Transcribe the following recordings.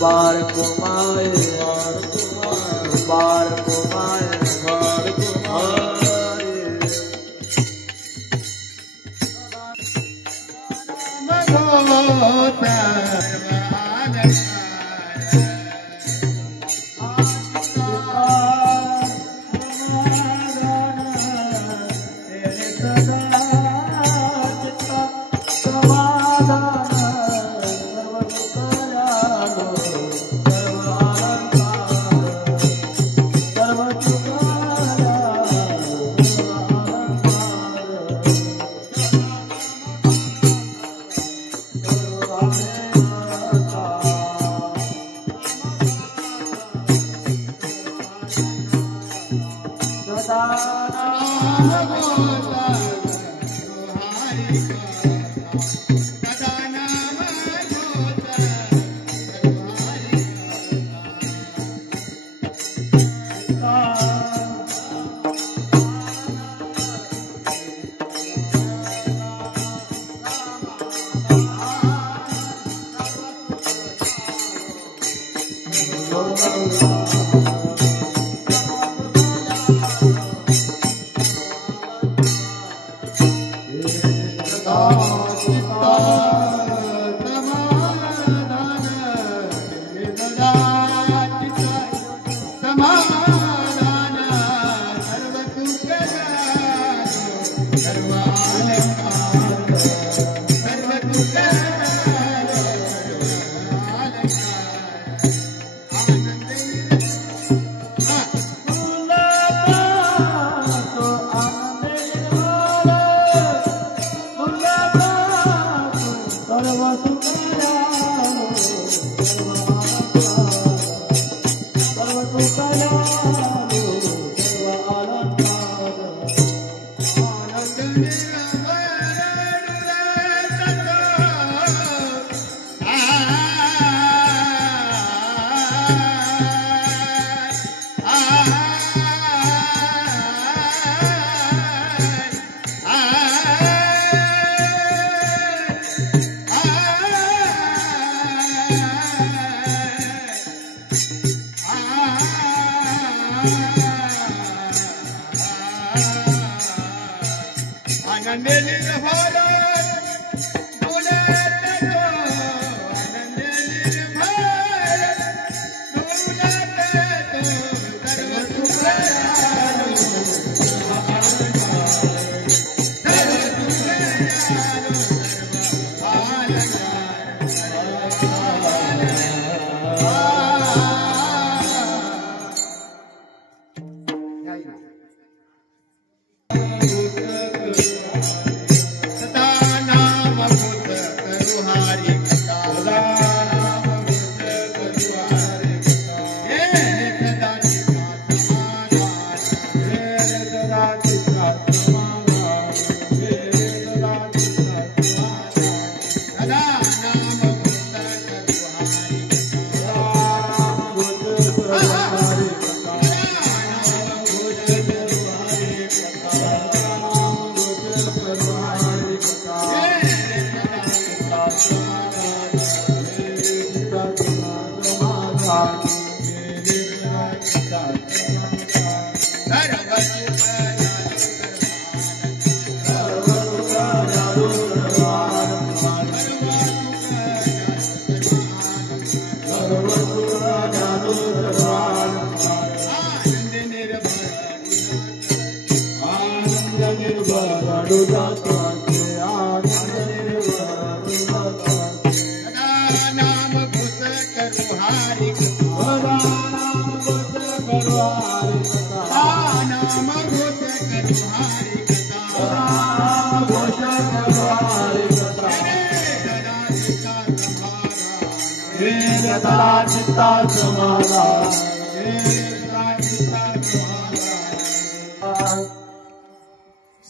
बार कुमार बार कुमार बार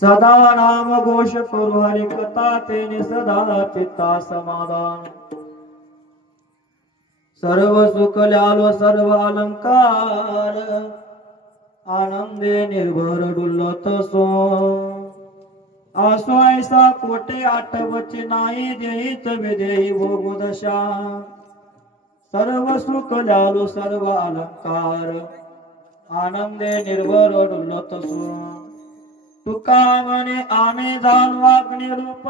सदा नाम घोष करू हरि कथा तेने सदा चित्ता समाधान सर्व सुख ल्यालो सर्व अलंकार आनंदे निर्भर डुल्लत सो आसो ऐसा कोटे आठवचे नाही देहीच विदेही भोगुदशा सर्व सुख ल्यालो सर्व अलंकार आनंदे निर्भर डुलत सो तुका म्हणे आम्ही जाणवाग्नि रूप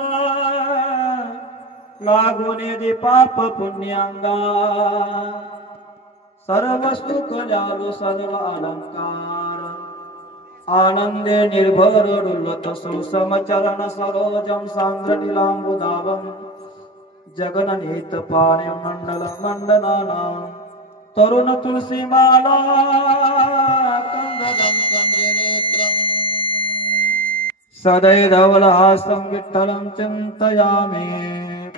लागुने दे पाप पुण्यांगा सर्व सुख ल्यालो सर्व अलंकार आनंदे निर्भर डुलत सो समचरण सरोजम सांद्र नीलांबुदावम जगननीत पाण्य मंडल मंडनाना तरुण तुलसी माला कंददं कंदनेत्रम् सदैधवलहासं विठ्ठलं चिन्तयामि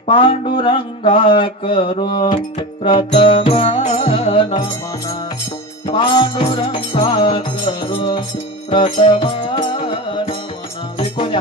पाण्डुरङ्गा करो प्रथम नमन पाण्डुरङ्गा करो प्रथम नमन विकोजा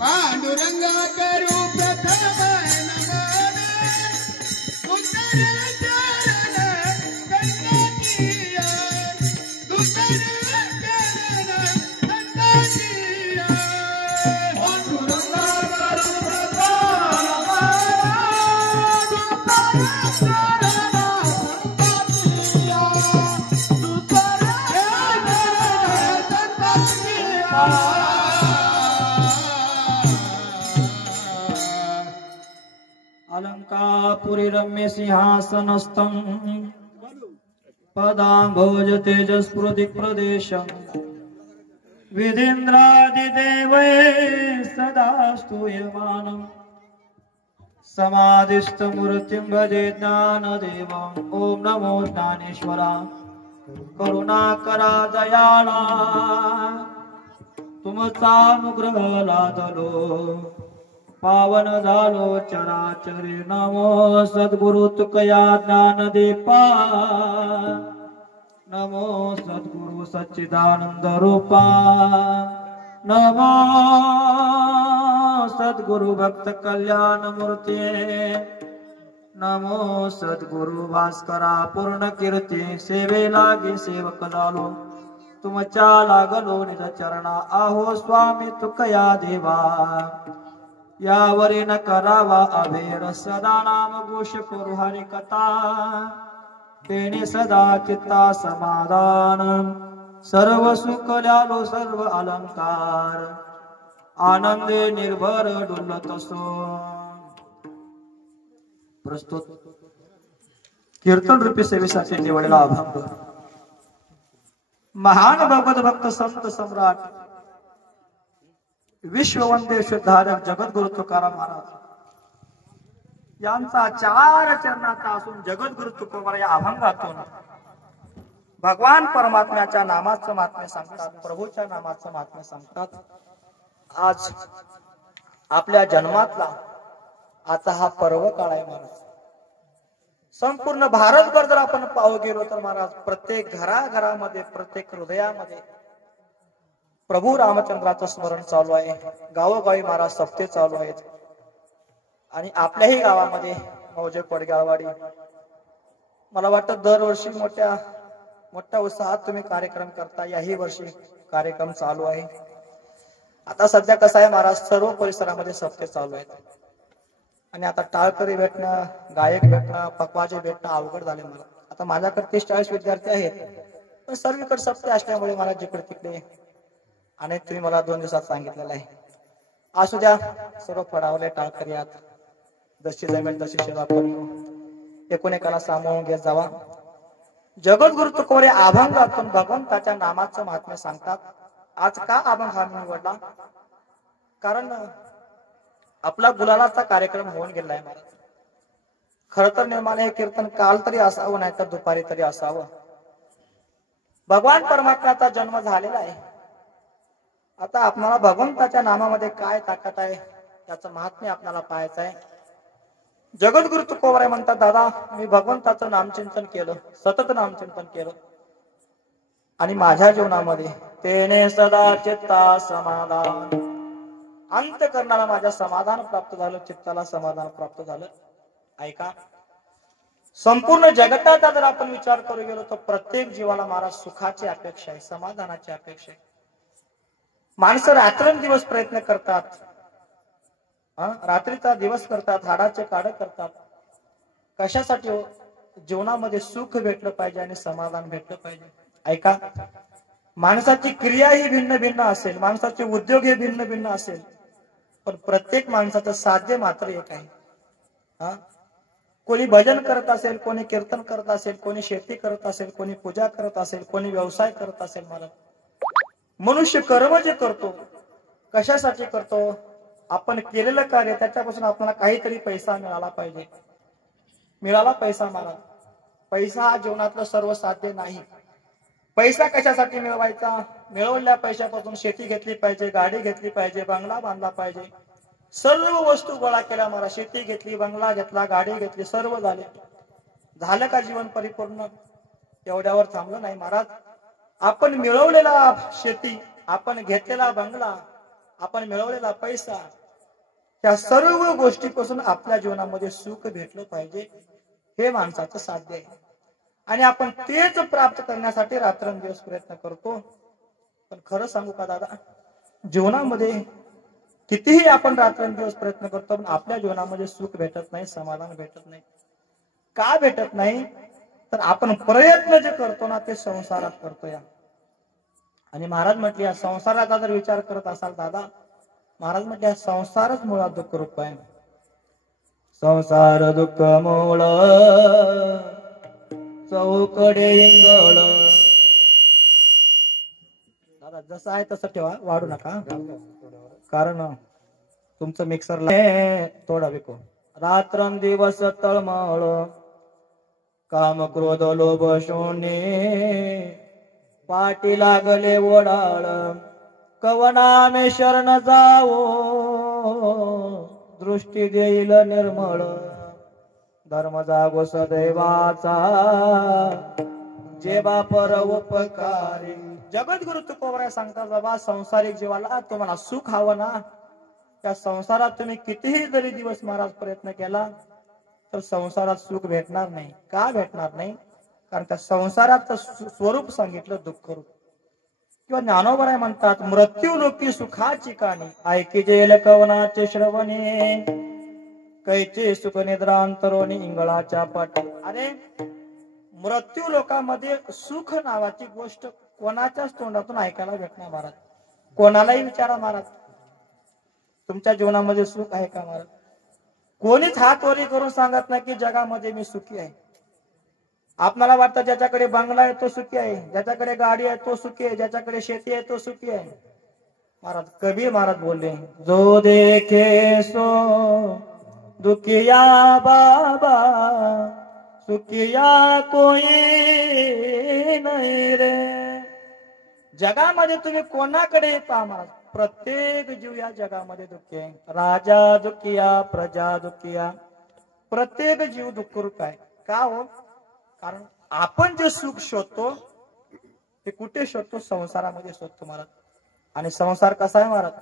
पाण्डुरङ्गा करो अलंकापुरी रम्य सिंहासनस्थं पदाम्भोज तेजस्फुरति प्रदेशं विधीन्द्रादिदेवै सदा स्तूयमानं समाधिस्थमूर्तिं भजे ज्ञानदेवम् ॐ नमो ज्ञानेश्वरा करुणाकरा दयाळा तुमचा अनुग्रह लादलो पावन झालो चराचरी नमो सद्गुरु तुकया ज्ञानदीपा नमो सद्गुरु सच्चिदानंद रूपा नमो सद्गुरु भक्त कल्याण मूर्ती नमो सद्गुरु भास्करा पूर्ण कीर्ती सेवे लागे सेवक झालो तुमच्या लागलो निज चरणा आहो स्वामी तुकया देवा यावरी न करावा अभेर सदा नाम घोष करू हरि कथा तेने सदा चित्ता समाधान सर्व सुख ल्यालो सर्व अलंकार आनंदे निर्भर डुलत सो प्रस्तुत कीर्तन रूपी सेवेसाठी निवडला अभंग महान भगवत भक्त संत सम्राट विश्ववंदे शुद्धारक जगद्गुरु तुकाराम महाराज यांचा 4 चरणाचा असून जगद्गुरु तुकोबर या अभंगातून भगवान परमात्म्याच्या नामाचं महात्म्य सांगतात प्रभूच्या नामाचं महात्म्य सांगतात आज आपल्या जन्मातला आता हा पर्व काळ आहे महाराज संपूर्ण भारतभर जर आपण पाहू गेलो तर महाराज प्रत्येक घराघरामध्ये प्रत्येक हृदयामध्ये प्रभू रामचंद्राचं स्मरण चालू आहे गावोगावी महाराज सप्ते चालू आहेत आणि आपल्याही गावामध्ये मौजे पडगाववाडी मला वाटतं दरवर्षी मोठ्या उत्साहात तुम्ही कार्यक्रम करता याही वर्षी कार्यक्रम चालू आहे आता सध्या कसं आहे महाराज सर्व परिसरामध्ये सप्ते चालू आहेत आणि आता टाळकरी भेटणं, गायक भेटणं, पकवाजे भेटणं अवघड झाले मला. आता माझ्याकडे 30-40 विद्यार्थी आहेत, पण सर्वीकडे सप्ते असल्यामुळे मला जिकडे तिकडे आणि तुम्ही मला 2 दिवसात सांगितलेलं आहे. असू द्या, सर्व फडावले टाळकरी आत, जशी जमेल तशी सेवा करू, एकूण एकाला सामावून घेत जावा. जगद्गुरु तुकोबरे अभंगातून भगवंताच्या नामाचं महात्म्य सांगतात. आज का अभंग हा मी निवडला? कारण आपला गुलालाचा कार्यक्रम होऊन गेलाय महाराज. खर तर नेमाने हे कीर्तन काल तरी असावं, नाही तर दुपारी तरी असावं. भगवान परमात्म्याचा जन्म झालेला आहे. आता आपल्याला भगवंताच्या नामामध्ये काय ताकद आहे त्याचं महात्म्य आपल्याला पाहायचं आहे. जगद्गुरु तुकोबरे म्हणतात, दादा मी भगवंताचं नामचिंतन केलं, सतत नामचिंतन केलं आणि माझ्या जीवनामध्ये तेने सदा चित्ता समाधान, अंत करणारा माझ्या समाधान प्राप्त झालं, चित्ताला समाधान प्राप्त झालं. ऐका, संपूर्ण जगताचा जर आपण विचार करू गेलो तर प्रत्येक जीवाला महाराज सुखाची अपेक्षा आहे, समाधानाची अपेक्षा आहे. माणसं रात्रंदिवस प्रयत्न करतात, रात्रीचा दिवस करतात, हाडाचे काढ करतात. कशासाठी हो? जीवनामध्ये सुख भेटलं पाहिजे आणि समाधान भेटलं पाहिजे. ऐका, माणसाची क्रिया ही भिन्न भिन्न असेल, माणसाचे उद्योग हे भिन्न भिन्न असेल, पण प्रत्येक माणसाचं साध्य मात्र एक आहे. कोणी भजन करत असेल, कोणी कीर्तन करत असेल, कोणी शेती करत असेल, कोणी पूजा करत असेल, कोणी व्यवसाय करत असेल. मला मनुष्य कर्म जे करतो कशासाठी करतो? आपण केलेलं कार्य त्याच्यापासून आपल्याला काहीतरी पैसा मिळाला पाहिजे. मिळाला पैसा मला, पैसा हा जीवनातलं सर्व साध्य नाही. पैसा कशासाठी मिळवायचा? मिळवलेल्या पैशापासून शेती घेतली पाहिजे, गाडी घेतली पाहिजे, बंगला बांधला पाहिजे, सर्व वस्तू गोळा केल्या मला. शेती घेतली, बंगला घेतला, गाडी घेतली, सर्व झाले. झालं का जीवन परिपूर्ण? एवढ्यावर थांबलं नाही महाराज. आपण मिळवलेला शेती, आपण घेतलेला बंगला, आपण मिळवलेला पैसा, त्या सर्व गोष्टीपासून आपल्या जीवनामध्ये सुख भेटलं पाहिजे, हे माणसाचं साध्य आहे. आणि आपण तेच प्राप्त करण्यासाठी रात्रंदिवस प्रयत्न करतो. पण खरं सांगू का दादा, जीवनामध्ये कितीही आपण रात्रंदिवस प्रयत्न करतो, पण आपल्या जीवनामध्ये सुख भेटत नाही, समाधान भेटत नाही. का भेटत नाही? तर आपण प्रयत्न जे करतो ना ते संसारात करतोय. आणि महाराज म्हटले, या संसाराचा जर विचार करत असाल दादा, महाराज म्हटले हा संसारच मुळात दुःख रूप आहे. संसार दुःख मूळ चौकडे इंगळ. दादा जसं आहे तसं ठेवा, वाढू नका, कारण तुमचं मिक्सरला थोडा विको. रात्रंदिवस तळमळ काम क्रोध लोभ शून्य, पाठी लागले ओढाळ कवना मे शरण जावो, दृष्टी देईल निर्मळ धर्म जागो सदैवाचा, जेवा परोपकारी. जगद्गुरु तुकोबरे सांगतात, बाबा संसारिक जीवाला तुम्हाला सुख हवं ना, त्या संसारात तुम्ही कितीही जरी दिवस महाराज प्रयत्न केला तर संसारात सुख भेटणार नाही. का भेटणार नाही? कारण त्या संसाराचं स्वरूप सांगितलं दुःख रूप. किंवा ज्ञानोबराय म्हणतात, मृत्यू लोकी सुखाची काणी, ऐकी जेल कवनाचे श्रवणे, कैचे सुख निद्रांतरोनी इंगळाच्या पाठी. अरे मृत्यू लोकांमध्ये सुख नावाची गोष्ट कोणाच्याच तोंडातून ऐकायला भेटणार महाराज. कोणालाही विचारा महाराज, तुमच्या जीवनामध्ये सुख आहे का महाराज? कोणीच हात वरी करून सांगत नाही की जगामध्ये मी सुखी आहे. आपल्याला वाटतं ज्याच्याकडे बंगला आहे तो सुखी आहे, ज्याच्याकडे गाडी आहे तो सुखी आहे, ज्याच्याकडे शेती आहे तो सुखी आहे. महाराज कबीर महाराज बोलले, जो देखे सो दुखिया बाबा, सुखिया कोई नाही रे. जगामध्ये तुम्ही कोणाकडे पहा महाराज, प्रत्येक जीव या जगामध्ये दुःखी आहे. राजा दुखिया, प्रजा दुखिया, प्रत्येक जीव दुःखरूप आहे. का हो? कारण आपण जे सुख शोधतो ते कुठे शोधतो? संसारामध्ये शोधतो महाराज. आणि संसार कसा आहे महाराज?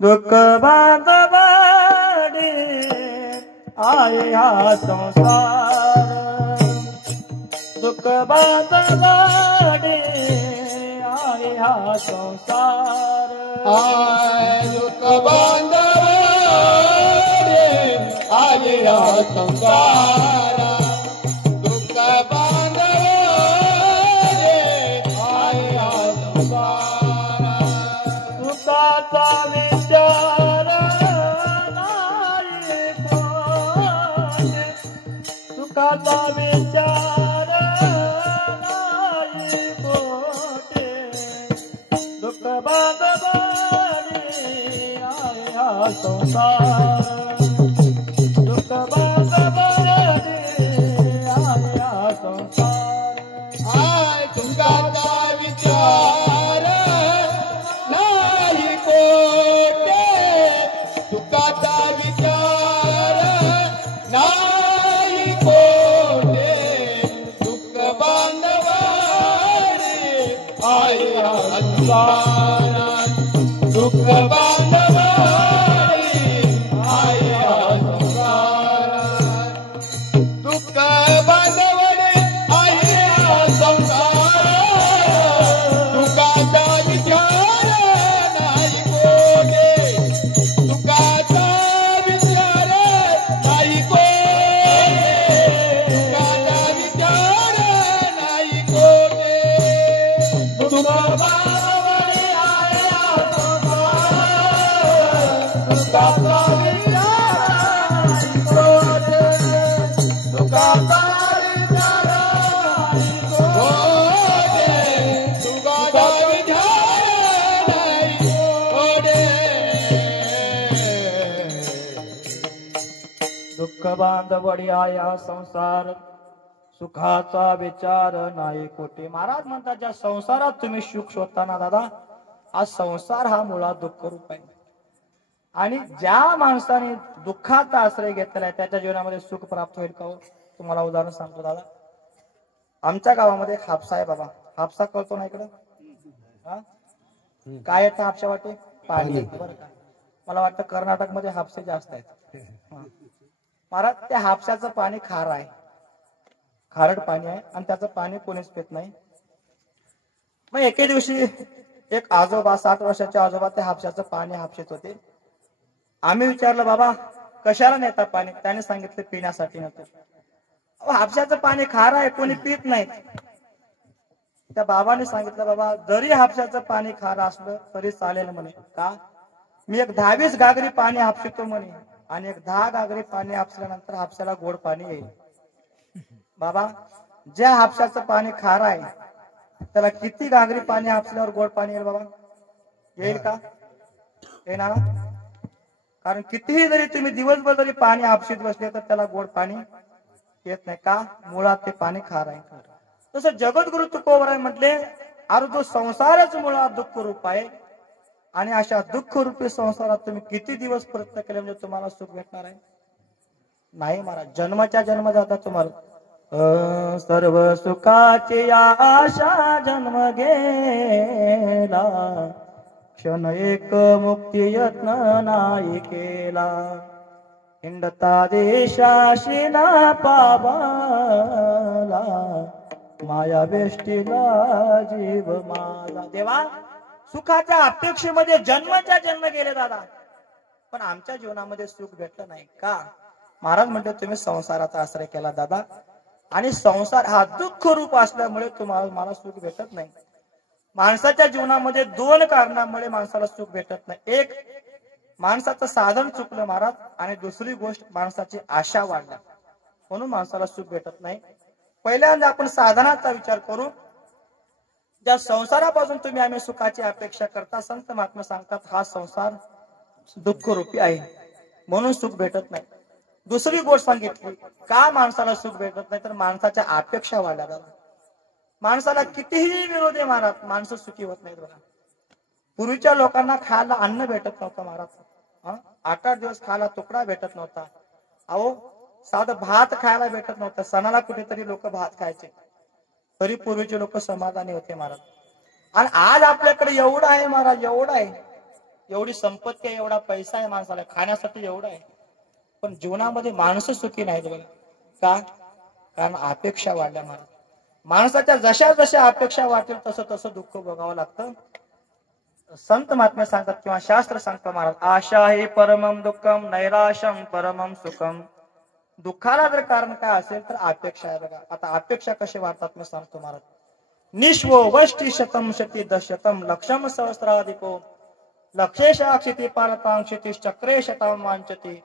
दुःख बांधवाडे आहे हा संसार, दुःख बांधवाडे आहे हा संसार, दुःख बांधवाडे या संसारा दुःख बांधव रे आया संसारा सुखाचा विचार नाही कोणी सुखाचा विचार नाही कोणी दुःख बांधवानी आया संसार दुःख बांधवानी आया संसार आय तुमचा विचार नाही कोटे तुकाचा विचार नाही कोटे दुःख बांधवानी आया संसारा दुःख बांधवानी आया संसारा दुःख बांधवानी आया संसारा दुःखाचा विचार नाही कोटे दुःखाचा विचार नाही कोटे दुःखाचा विचार नाही कोटे दुःख बांधवानी आया संसारा दुःखाचा दुःख बांधवडी आया संसार सुखाचा विचार नाही कोटे महाराज म्हणतात ज्या संसारात तुम्ही सुख शोधताना दादा हा संसार हा मुळात दुःख रूप आहे आणि ज्या माणसाने दुःखाचा आश्रय घेतलेला आहे त्याच्या जीवनामध्ये सुख प्राप्त होईल का हो? तुम्हाला उदाहरण सांगतो दादा आमच्या गावामध्ये एक हापसा आहे बाबा हापसा कळतो ना इकडं काय येतं हापशा वाटे पाणी बरं का मला वाटतं कर्नाटक मध्ये हापसे जास्त आहेत महाराज त्या हापशाचं पाणी खार आहे खारट पाणी आहे आणि त्याचं पाणी कोणीच पित नाही मग एके दिवशी एक आजोबा 60 वर्षाचे आजोबा त्या हापशाचं पाणी हापशीत होते आम्ही विचारलं बाबा कशाला नेता पाणी त्याने सांगितलं पिण्यासाठी नेतो हापशाचं पाणी खार आहे कोणी पित नाही त्या बाबाने सांगितलं बाबा जरी हापशाचं पाणी खार असलं तरी चालेल म्हणे का मी एक 10-20 घागरी पाणी हापशितो म्हणे आणि एक 10 घागरी पाणी हापसल्यानंतर हापशाला गोड पाणी येईल बाबा ज्या हापशाचं पाणी खार आहे त्याला किती घागरी पाणी हापसल्यावर गोड पाणी येईल बाबा येईल का येणार कारण कितीही जरी तुम्ही दिवसभर जरी पाणी हापशीत बसले तर त्याला गोड पाणी येत नाही का मुळात ते पाणी खार आहे तसं जगद्गुरु तुकोबराय म्हटले अरे तो संसारच मुळात दुःख रूप आहे आणि अशा दुःख रूपी संसारात तुम्ही किती दिवस प्रयत्न केले म्हणजे तुम्हाला सुख भेटणार आहे नाही महाराज जन्माच्या जन्म जाता तुम्हाला सर्व सुखाची आशा जन्म गेला क्षण एक मुक्ती यत्न नाही केला हिंडता देशाशी ना पावाला माया वेष्टीला जीव माझा देवा सुखाच्या अपेक्षेमध्ये जन्माच्या जन्म गेले दादा पण आमच्या जीवनामध्ये सुख भेटलं नाही का महाराज म्हणते तुम्ही संसाराचा आश्रय केला दादा आणि संसार हा दुःख रूप असल्यामुळे तुम्हाला मला सुख भेटत नाही माणसाच्या जीवनामध्ये 2 कारणामुळे माणसाला सुख भेटत नाही एक माणसाचं साधन चुकलं महाराज आणि दुसरी गोष्ट माणसाची आशा वाढल्या म्हणून माणसाला सुख भेटत नाही पहिल्यांदा आपण साधनाचा विचार करू ज्या संसारापासून तुम्ही आम्ही सुखाची अपेक्षा करता संत महात्मा सांगतात हा संसार दुःख रूपी आहे म्हणून सुख भेटत नाही दुसरी गोष्ट सांगितली का माणसाला सुख भेटत नाही तर माणसाच्या अपेक्षा वाढल्या माणसाला कितीही विरोधी महाराज माणसं सुखी होत नाहीत बघा पूर्वीच्या लोकांना खायला अन्न भेटत नव्हतं महाराज 8-8 दिवस खायला तुकडा भेटत नव्हता अहो साधं भात खायला भेटत नव्हतं सणाला कुठेतरी लोक भात खायचे तरी पूर्वीचे लोक समाधानी होते महाराज आणि आज आपल्याकडे एवढं आहे महाराज एवढं आहे एवढी संपत्ती आहे एवढा पैसा आहे माणसाला खाण्यासाठी एवढं आहे पण जीवनामध्ये माणसं सुखी नाहीत बघा का कारण अपेक्षा वाढल्या महाराज माणसाच्या जशा जशा अपेक्षा वाढतील तसं तसं दुःख भोगावं लागतं संत महात्मे सांगतात किंवा शास्त्र सांगतात महाराज आशा हि परमम दुःखम नैराशम परमम सुखम दुःखाला जर कारण काय असेल तर अपेक्षा आहे बघा. आता अपेक्षा कसे वाढतात मी सांगतो महाराज. निश्वो वष्टी शतम शती दशतम लक्षम सहस्राधिको लक्षेशाक्षिती पारतां क्षितिश्चक्रे शतां वांचति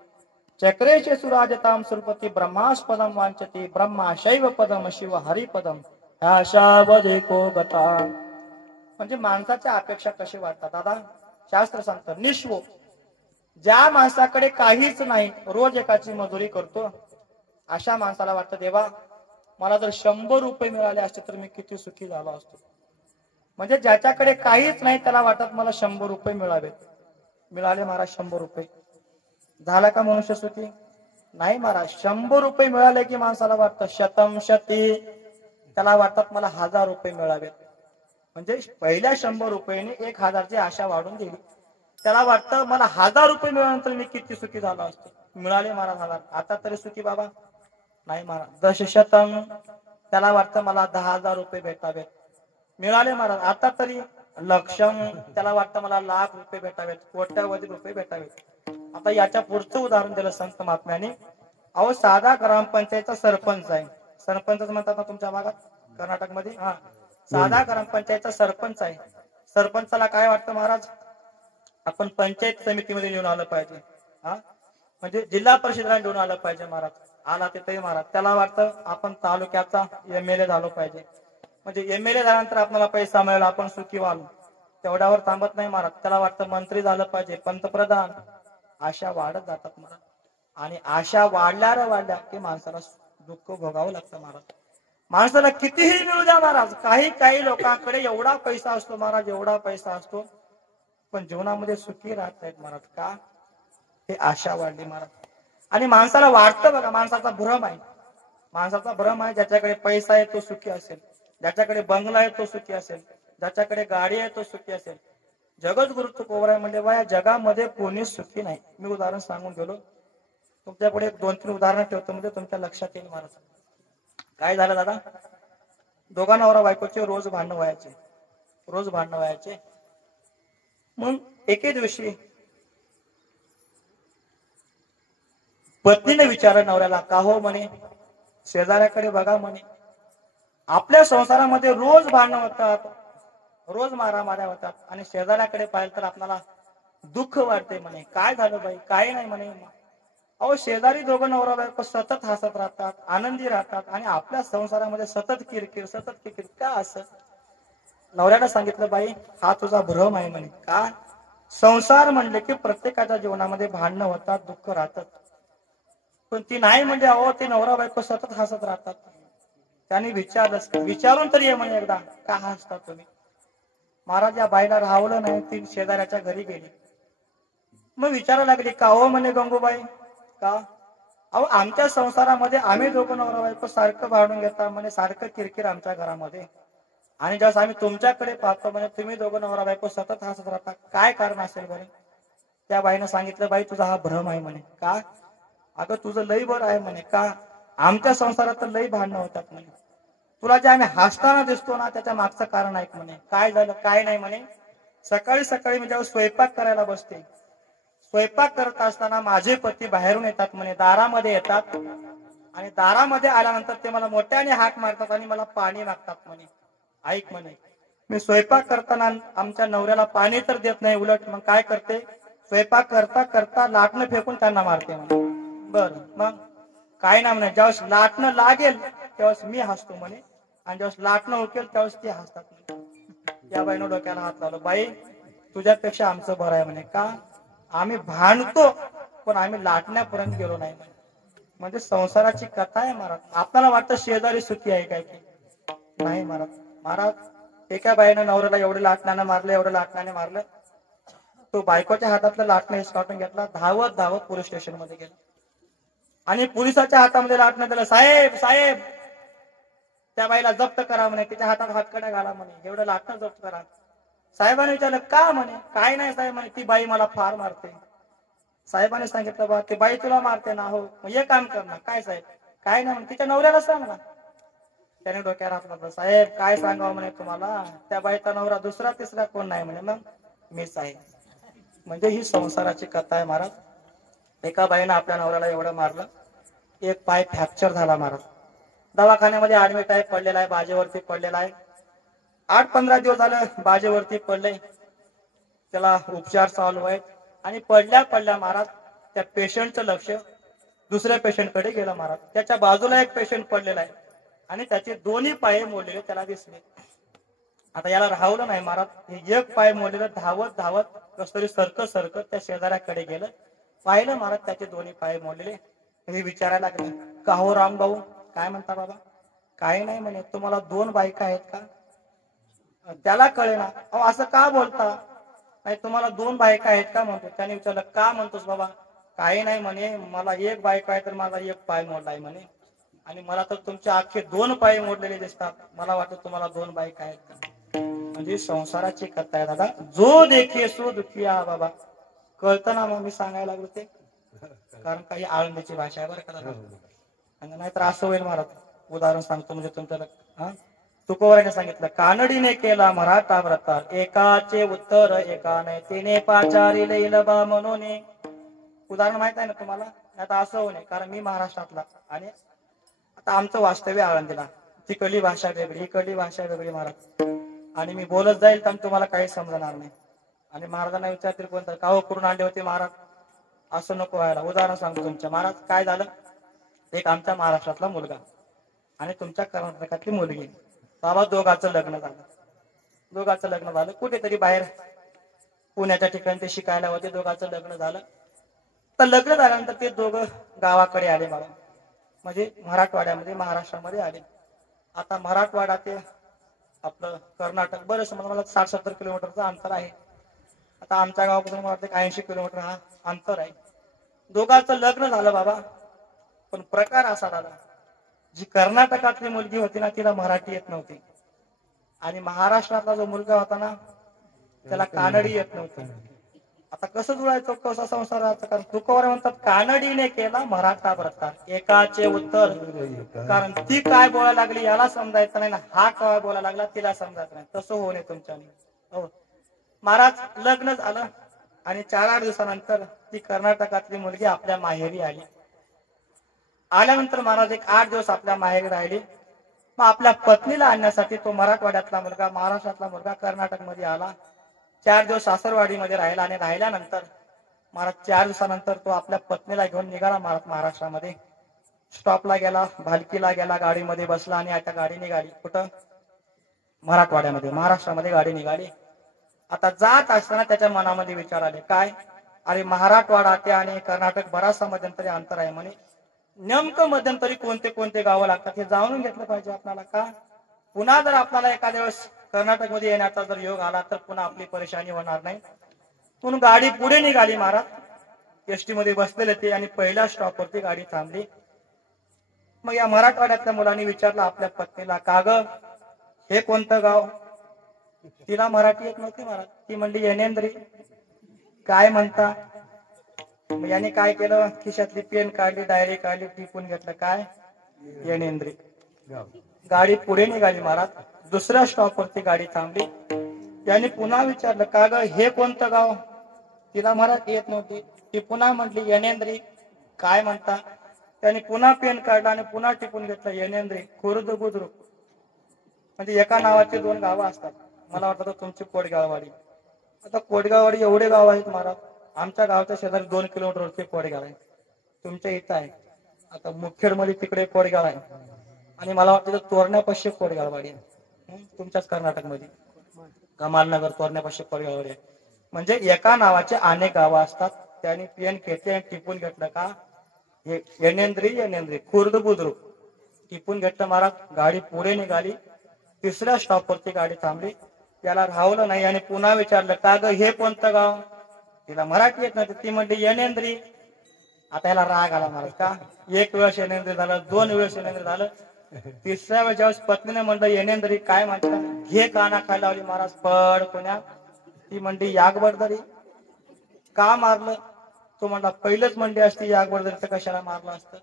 चक्रेश सुराजतां सुरपती ब्रह्मास्पदम वांचति ब्रह्मा शैव पदम शिव हरिपदम को गता. म्हणजे माणसाच्या अपेक्षा कशी वाटतात दादा. शास्त्र सांगतं निश्वो, ज्या माणसाकडे काहीच नाही, रोज एकाची मजुरी करतो, अशा माणसाला वाटतं देवा मला जर 100 रुपये मिळाले असते तर मी किती सुखी झालो असतो. म्हणजे ज्याच्याकडे काहीच नाही त्याला वाटत मला 100 रुपये मिळावेत. मिळाले महाराज 100 रुपये, झाला का मनुष्य सुखी? नाही महाराज. 100 रुपये मिळाले की माणसाला वाटतं शतम शती, त्याला वाटतात मला 1000 रुपये मिळावेत. म्हणजे पहिल्या 100 रुपयाने 1000ची आशा वाढून दिली. त्याला वाटतं मला 1000 रुपये मिळाल्यानंतर मी किती सुखी झालो असतो. मिळाले महाराज 1000, आता तरी सुखी बाबा नाही महाराज. दशशतम, त्याला वाटतं मला 10,000 रुपये भेटावेत. मिळाले महाराज. आता तरी लक्षम, त्याला वाटतं मला लाख रुपये भेटावेत, कोट्यावधी रुपये भेटावेत. आता याच्या पुढचं उदाहरण दिलं संत महात्म्याने. अहो साधा ग्रामपंचायतचा सरपंच आहे, सरपंच म्हणतात ना तुमच्या भागात कर्नाटकमध्ये, हा साधा ग्रामपंचायतचा सरपंच आहे. सरपंचाला काय वाटतं महाराज, आपण पंचायत समितीमध्ये निवडून आलं पाहिजे, हा म्हणजे जिल्हा परिषदेला निवडून आलं पाहिजे महाराज. आला तिथे महाराज त्याला वाटतं आपण तालुक्याचा MLA झालो पाहिजे, म्हणजे MLA झाल्यानंतर आपल्याला पैसा मिळेल, आपण सुखी व्हाल. तेवढ्यावर थांबत नाही महाराज. त्याला वाटतं मंत्री झालं पाहिजे, पंतप्रधान. आशा वाढत जातात महाराज. आणि आशा वाढल्या की माणसाला दुःख भोगावं लागतं महाराज. माणसाला कितीही मिळू द्या महाराज, काही लोकांकडे एवढा पैसा असतो महाराज, एवढा पैसा असतो, पण जीवनामध्ये सुखी राहत नाहीत महाराज. का? हे आशा वाढली महाराज. आणि माणसाला वाटतं बघा, माणसाचा भ्रम आहे, माणसाचा भ्रम आहे. ज्याच्याकडे पैसा आहे तो सुखी असेल, ज्याच्याकडे बंगला आहे तो सुखी असेल, ज्याच्याकडे गाडी आहे तो सुखी असेल. जगद्गुरु तुकोबराय म्हणजे बा या जगामध्ये कोणीच सुखी नाही. मी उदाहरण सांगून गेलो, तुमच्या पुढे 2-3 उदाहरण ठेवतो म्हणजे तुमच्या लक्षात येईल महाराज. काय झालं दादा, दोघा नवरा बायकोचे रोज भांडण व्हायचे, रोज भांडण व्हायचे. मग एके दिवशी पत्नीने विचारलं नवऱ्याला, का हो म्हणे, शेजाऱ्याकडे बघा म्हणे, आपल्या संसारामध्ये रोज भांडणं होतात, रोज मारामाऱ्या होतात, आणि शेजाऱ्याकडे पाहिलं तर आपल्याला दुःख वाटते म्हणे. काय झालं बाई? काय नाही म्हणे. अहो शेजारी दोघं नवरा बायको सतत हसत राहतात, आनंदी राहतात, आणि आपल्या संसारामध्ये सतत किरकिर, सतत किरकिर. का असं? नवऱ्याला सांगितलं, बाई हा तुझा भ्रम आहे म्हणे. का? संसार म्हणले की प्रत्येकाच्या जीवनामध्ये भांडणं होतात, दुःख राहतात, पण ती नाही म्हणजे अहो ते नवरा बायको सतत हसत राहतात. त्याने विचारलं, विचारून तरी ये म्हणे एकदा, का हसतात तुम्ही? महाराज या बाईला राहवलं नाही, ती शेजाऱ्याच्या घरी गेली. मग विचारायला लागली, का हो म्हणे गंगूबाई, का? अहो आमच्या संसारामध्ये आम्ही दोघं नवरा बायको सारखं भांडून घेतात म्हणे, सारखं किरकिर आमच्या घरामध्ये, आणि जसं आम्ही तुमच्याकडे पाहतो म्हणे तुम्ही दोघं नवरा बायको सतत हसत राहता, काय कारण असेल बरे? त्या बाईनं सांगितलं, बाई तुझा हा भ्रम आहे म्हणे. का? अगं तुझं लई बरं आहे म्हणे. का? आमच्या संसारात तर लई भांडणं होतात म्हणे, तुला जे आम्ही हसताना दिसतो ना त्याच्या मागचं कारण ऐक म्हणे. काय झालं? काय नाही म्हणे. सकाळी सकाळी मी जेव्हा स्वयंपाक करायला बसते, स्वयंपाक करत असताना माझे पती बाहेरून येतात म्हणे, दारामध्ये येतात, आणि दारामध्ये आल्यानंतर ते मला मोठ्याने हाक मारतात आणि मला पाणी मागतात म्हणे. ऐक म्हणे, मी स्वयंपाक करताना आमच्या नवऱ्याला पाणी तर देत नाही, उलट मग काय करते, स्वयंपाक करता करता लाटणं फेकून त्यांना मारते म्हणे. बर मग काय ना म्हणे, ज्यावेळेस लाटणं लागेल त्यावेळेस मी हसतो म्हणे, आणि ज्यावेळेस लाटणं उकेल त्यावेळेस ते हसतात म्हणे. या बाईनं डोक्याला हात लावला, बाई तुझ्यापेक्षा आमचं बरं आहे म्हणे. का? आम्ही भांडतो पण आम्ही लाटण्यापर्यंत गेलो नाही म्हणे. म्हणजे संसाराची कथा आहे महाराज. आपल्याला वाटतं शेजारी सुखी आहे काय की, नाही महाराज. महाराज एका बाईनं नवऱ्याला एवढं लाटण्यानं मारलं, एवढं लाटण्याने मारलं, तो बायकोच्या हातातलं लाटणं हिसकावून घेतला, धावत धावत पोलीस स्टेशन मध्ये गेला, आणि पोलिसाच्या हातामध्ये लाटणं दिलं. साहेब साहेब त्या बाईला जप्त करा म्हणे, तिच्या हातात हातकड्या घाला म्हणे, एवढं लाटणं जप्त करा. साहेबांनी विचारलं, का म्हणे? काय नाही साहेब म्हणे, ती बाई मला फार मारते. साहेबांनी सांगितलं, बा ती बाई तुला मारते ना? हो. मग हे काम कर ना. काय साहेब? काय नाही म्हणे, तिच्या नवऱ्याला सांग ना. त्याने डोक्याला हात लावला, साहेब काय सांगावं म्हणे तुम्हाला, त्या बाईचा नवरा दुसरा तिसरा कोण नाही म्हणे, मग मीच आहे. म्हणजे ही संसाराची कथा आहे महाराज. एका बाईनं आपल्या नवऱ्याला एवढं मारलं, एक पाय फ्रॅक्चर झाला महाराज. दवाखान्यामध्ये ऍडमिट आहे, पडलेला आहे, बाजेवरती पडलेला आहे. 8-15 दिवस झाले बाजेवरती पडले, त्याला उपचार चालू आहेत. आणि पडल्या महाराज त्या पेशंटचं लक्ष दुसऱ्या पेशंटकडे गेलं महाराज. त्याच्या बाजूला एक पेशंट पडलेला आहे आणि त्याचे दोन्ही पाय मोडलेले त्याला दिसले. आता याला राहवलं नाही महाराज. हे एक पाय मोडलेलं धावत धावत कस तरी सरकत त्या शेजाऱ्याकडे गेलं. पाहिलं महाराज त्याचे दोन्ही पाय मोडलेले. हे विचारायला लागले, का हो राम भाऊ, काय म्हणता बाबा? काही नाही म्हणे. तुम्हाला 2 बायका आहेत का? त्याला कळेना. अहो असं का बोलता? नाही तुम्हाला 2 बायका आहेत का म्हणतो. त्याने विचारलं, का म्हणतोस बाबा? काही नाही म्हणे, मला एक बायका आहे तर माझा एक पाय मोडलाय म्हणे. आणि मला तर तुमचे अख्खे 2 पाय मोडलेले दिसतात. मला वाटतं तुम्हाला 2 बायका आहेत का? म्हणजे संसाराची कथा आहे दादा. जो देखे सो दुखिया बाबा. कळतं ना मग मी सांगायला लागलो ते. कारण काही आळंदीची भाषा आहे बरं का दादा. आणि नाहीतर असं होईल महाराज. उदाहरण सांगतो म्हणजे तुमच्याला. तुकोबाराने सांगितलं, कानडीने केला मराठा व्रता, एकाचे उत्तर एकाने, तिने पाचारी लैलबा म्हणून. उदाहरण माहित आहे ना तुम्हाला? आता असं होणे, कारण मी महाराष्ट्रातला आणि आता आमचं वास्तव्य आळंदीला. तिकडली भाषा वेगळी, इकडली भाषा वेगळी महाराज. आणि मी बोलत जाईल तर तुम्हाला काही समजणार नाही. आणि महाराजांना विचारतील कोणतं, का हो करून आणले होते महाराज? असं नको व्हायला. उदाहरण सांगतो तुमच्या. महाराज काय झालं, एक आमच्या महाराष्ट्रातला मुलगा आणि तुमच्या कर्नाटकातली मुलगी. बाबा दोघांचं लग्न झालं. कुठेतरी बाहेर पुण्याच्या ठिकाणी ते शिकायला होते. दोघांचं लग्न झालं. तर लग्न झाल्यानंतर ते दोघं गावाकडे आले बाबा. म्हणजे मराठवाड्यामध्ये, महाराष्ट्रामध्ये आले. आता मराठवाडा ते आपलं कर्नाटक बरंच मला 60-70 किलोमीटरचं अंतर आहे. आता आमच्या गावापासून मला वाटतं 80 किलोमीटर हा अंतर आहे. दोघांचं लग्न झालं बाबा. पण प्रकार असा झाला, जी कर्नाटकातली मुलगी होती ना, तिला मराठी येत नव्हती. आणि महाराष्ट्रातला जो मुलगा होता ना, त्याला कानडी येत नव्हती. आता कसं जुळायचं, कसा संसार राहायचा? कारण तुकोबार म्हणतात, कानडीने केला मराठा व्रता, एकाचे उत्तर. कारण ती काय बोलायला लागली याला समजायचं नाही ना, हा काय बोलायला लागला तिला समजायचं नाही. तसं होऊ नये तुमच्याने. हो महाराज, लग्न झालं आणि 4-8 दिवसानंतर ती कर्नाटकातली मुलगी आपल्या माहेरी आली. आल्यानंतर महाराज एक 8 दिवस आपल्या माहेरी राहिली. मग आपल्या पत्नीला आणण्यासाठी तो मराठवाड्यातला मुलगा, महाराष्ट्रातला मुलगा कर्नाटक मध्ये आला. 4 दिवस सासरवाडीमध्ये राहिला आणि राहिल्यानंतर महाराज 4 दिवसानंतर तो आपल्या पत्नीला घेऊन निघाला महाराष्ट्रामध्ये. स्टॉपला गेला, भालकीला गेला, गाडीमध्ये बसला आणि आता गाडी निघाली. कुठं? मराठवाड्यामध्ये, महाराष्ट्रामध्ये गाडी निघाली. आता जात असताना त्याच्या मनामध्ये विचार आले, काय? अरे मराठवाडा ते आणि कर्नाटक बराचसा मध्यंतरी अंतर आहे म्हणे. नेमकं मध्यंतरी कोणते कोणते गावं लागतात हे जाणून घेतलं पाहिजे आपल्याला. का पुन्हा जर आपल्याला एखाद्या वेळेस कर्नाटक मध्ये येण्याचा जर योग आला तर पुन्हा आपली परेशानी होणार नाही. म्हणून गाडी पुढे निघाली महाराज. एसटी मध्ये बसलेले ते आणि पहिल्या स्टॉपवरती गाडी थांबली. मग या मराठवाड्यातल्या मुलांनी विचारलं आपल्या पत्नीला, का ग हे कोणतं गाव? तिला मराठी येत नव्हती महाराज. ती म्हणली येणेंद्री. काय म्हणता? याने काय केलं, खिशातली पेन काढली, डायरी काढली, टिपून घेतलं, काय? येणेंद्री. गाडी पुढे निघाली महाराज. दुसऱ्या स्टॉपवरती गाडी थांबली. याने पुन्हा विचारलं, का ग हे कोणतं गाव? तिला मराठी येत नव्हती. ती पुन्हा म्हटली येणेंद्री. काय म्हणता? त्याने पुन्हा पेन काढला आणि पुन्हा टिपून घेतलं, येणेंद्री, खुर्द बुद्रुक. म्हणजे एका नावाचे 2 गावं असतात. मला वाटतं तुमची कोडगाववाडी. आता कोडगाववाडी एवढे गाव आहेत महाराज. आमच्या गावाच्या शेजारी 2 किलोमीटरवरती कोडगाव आहे. तुमच्या इथं आहे. आता मुखेडमध्ये तिकडे कोडगाव आहे आणि मला वाटतं तोरण्यापाशी कोडगाववाडी आहे. तुमच्याच कर्नाटकमध्ये कमालनगर तोरण्यापाशी कोडगाववाडी आहे. म्हणजे एका नावाचे अनेक गावं असतात. त्याने पेन घेतले आणि टिपून घेतलं, का? येणेंद्री खुर्द बुद्रुक. टिपून घेतलं महाराज. गाडी पुढे निघाली. तिसऱ्या स्टॉपवरती गाडी थांबली. त्याला राहवलं नाही आणि पुन्हा विचारलं, का ग हे कोणतं गाव? तिला मराठी येत नव्हती. ती म्हणली येणेंद्री. आता याला राग आला महाराज. का? 1 वेळेस येणेंद्री झालं, 2 वेळेस येणेंद्री झालं. तिसऱ्या वेळेस ज्यावेळेस पत्नीने म्हणलं येणेंद्री, काय म्हणतात? घे काना खायला लावली महाराज. पड पुण्या. ती म्हणली यागबर्दरी. का मारलं? तो म्हणला पहिलंच म्हणली असती यागबर्दरी तर कशाला मारलं असतं.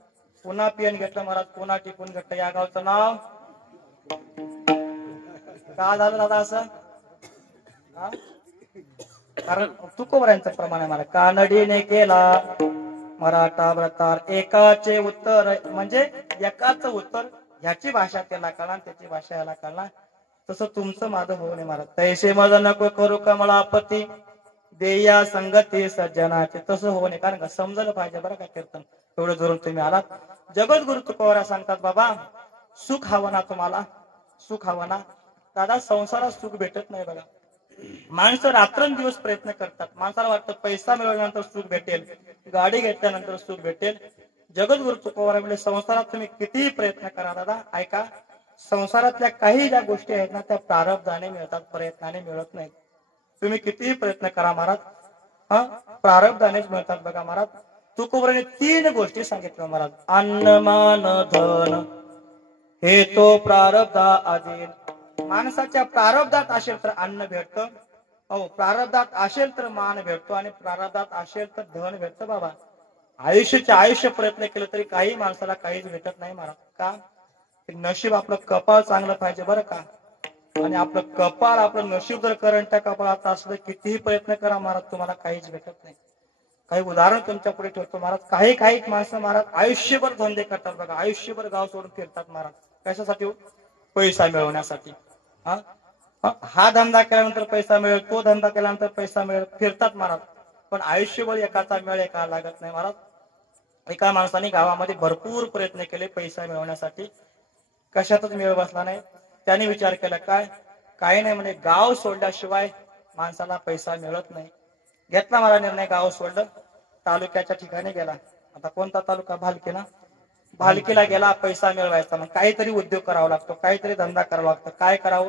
पुन्हा पेन घेतलं महाराज. पुन्हा टिपून घेतलं. या गावचं नाव का झालं दादा असं? कारण तुकोबारांचं प्रमाण आहे मला. कानडीने केला मराठा व्रतार एकाचे उत्तर म्हणजे एकाच उत्तर ह्याची भाषा त्याला कळणार त्याची भाषा याला कळणार तसं तुमचं माझं होऊ नये महाराज तैसे माझं नको करू का मला आपत्ती देया संगती सज्जनाचे तसं होऊ नये कारण का समजलं पाहिजे बरं का कीर्तन एवढं धरून तुम्ही आलात जगद्गुरु तुकोबरा सांगतात बाबा सुख हवं ना तुम्हाला सुख हवं ना दादा संसारात सुख भेटत नाही बघा माणसं रात्रंदिवस प्रयत्न करतात माणसाला वाटतं पैसा मिळवल्यानंतर सुख भेटेल गाडी घेतल्यानंतर सुख भेटेल जगद्गुरु तुकोबरा म्हणजे संसारात तुम्ही कितीही प्रयत्न करा दादा ऐका संसारातल्या काही ज्या गोष्टी आहेत ना त्या प्रारब्धाने मिळतात प्रयत्नाने मिळत नाहीत तुम्ही कितीही प्रयत्न करा महाराज हा प्रारब्धानेच मिळतात बघा महाराज तुकोबराने 3 गोष्टी सांगितल्या महाराज अन्न मान धन हे तो प्रारब्धा अधीन माणसाच्या प्रारब्धात असेल तर अन्न भेटतं हो प्रारब्धात असेल तर मान भेटतो आणि प्रारब्धात असेल तर धन भेटतं बाबा आयुष्य प्रयत्न केलं तरी काही माणसाला काहीच भेटत नाही महाराज का नशीब आपलं कपाळ चांगलं पाहिजे बरं का आणि आपलं कपाळ आपलं नशीब जर करंटच्या कपाळात असलं कितीही प्रयत्न करा महाराज तुम्हाला काहीच भेटत नाही काही उदाहरण तुमच्या पुढे ठेवतो महाराज काही माणसं महाराज आयुष्यभर धंदे करतात बघा आयुष्यभर गाव सोडून फिरतात महाराज कशासाठी पैसा मिळवण्यासाठी हा धंदा केल्यानंतर पैसा मिळेल तो धंदा केल्यानंतर पैसा मिळेल फिरतात महाराज पण आयुष्यभर एकाचा मेळ एका लागत नाही महाराज एका माणसाने गावामध्ये भरपूर प्रयत्न केले पैसा मिळवण्यासाठी कशातच मेळ बसला नाही त्याने विचार केला काय नाही म्हणे गाव सोडल्याशिवाय माणसाला पैसा मिळत नाही घेतला मला निर्णय गाव सोडलं तालुक्याच्या ठिकाणी गेला आता कोणता तालुका भालकी ना भालकीला गेला पैसा मिळवायचा मग काहीतरी उद्योग करावा लागतो काहीतरी धंदा करावा लागतो काय करावं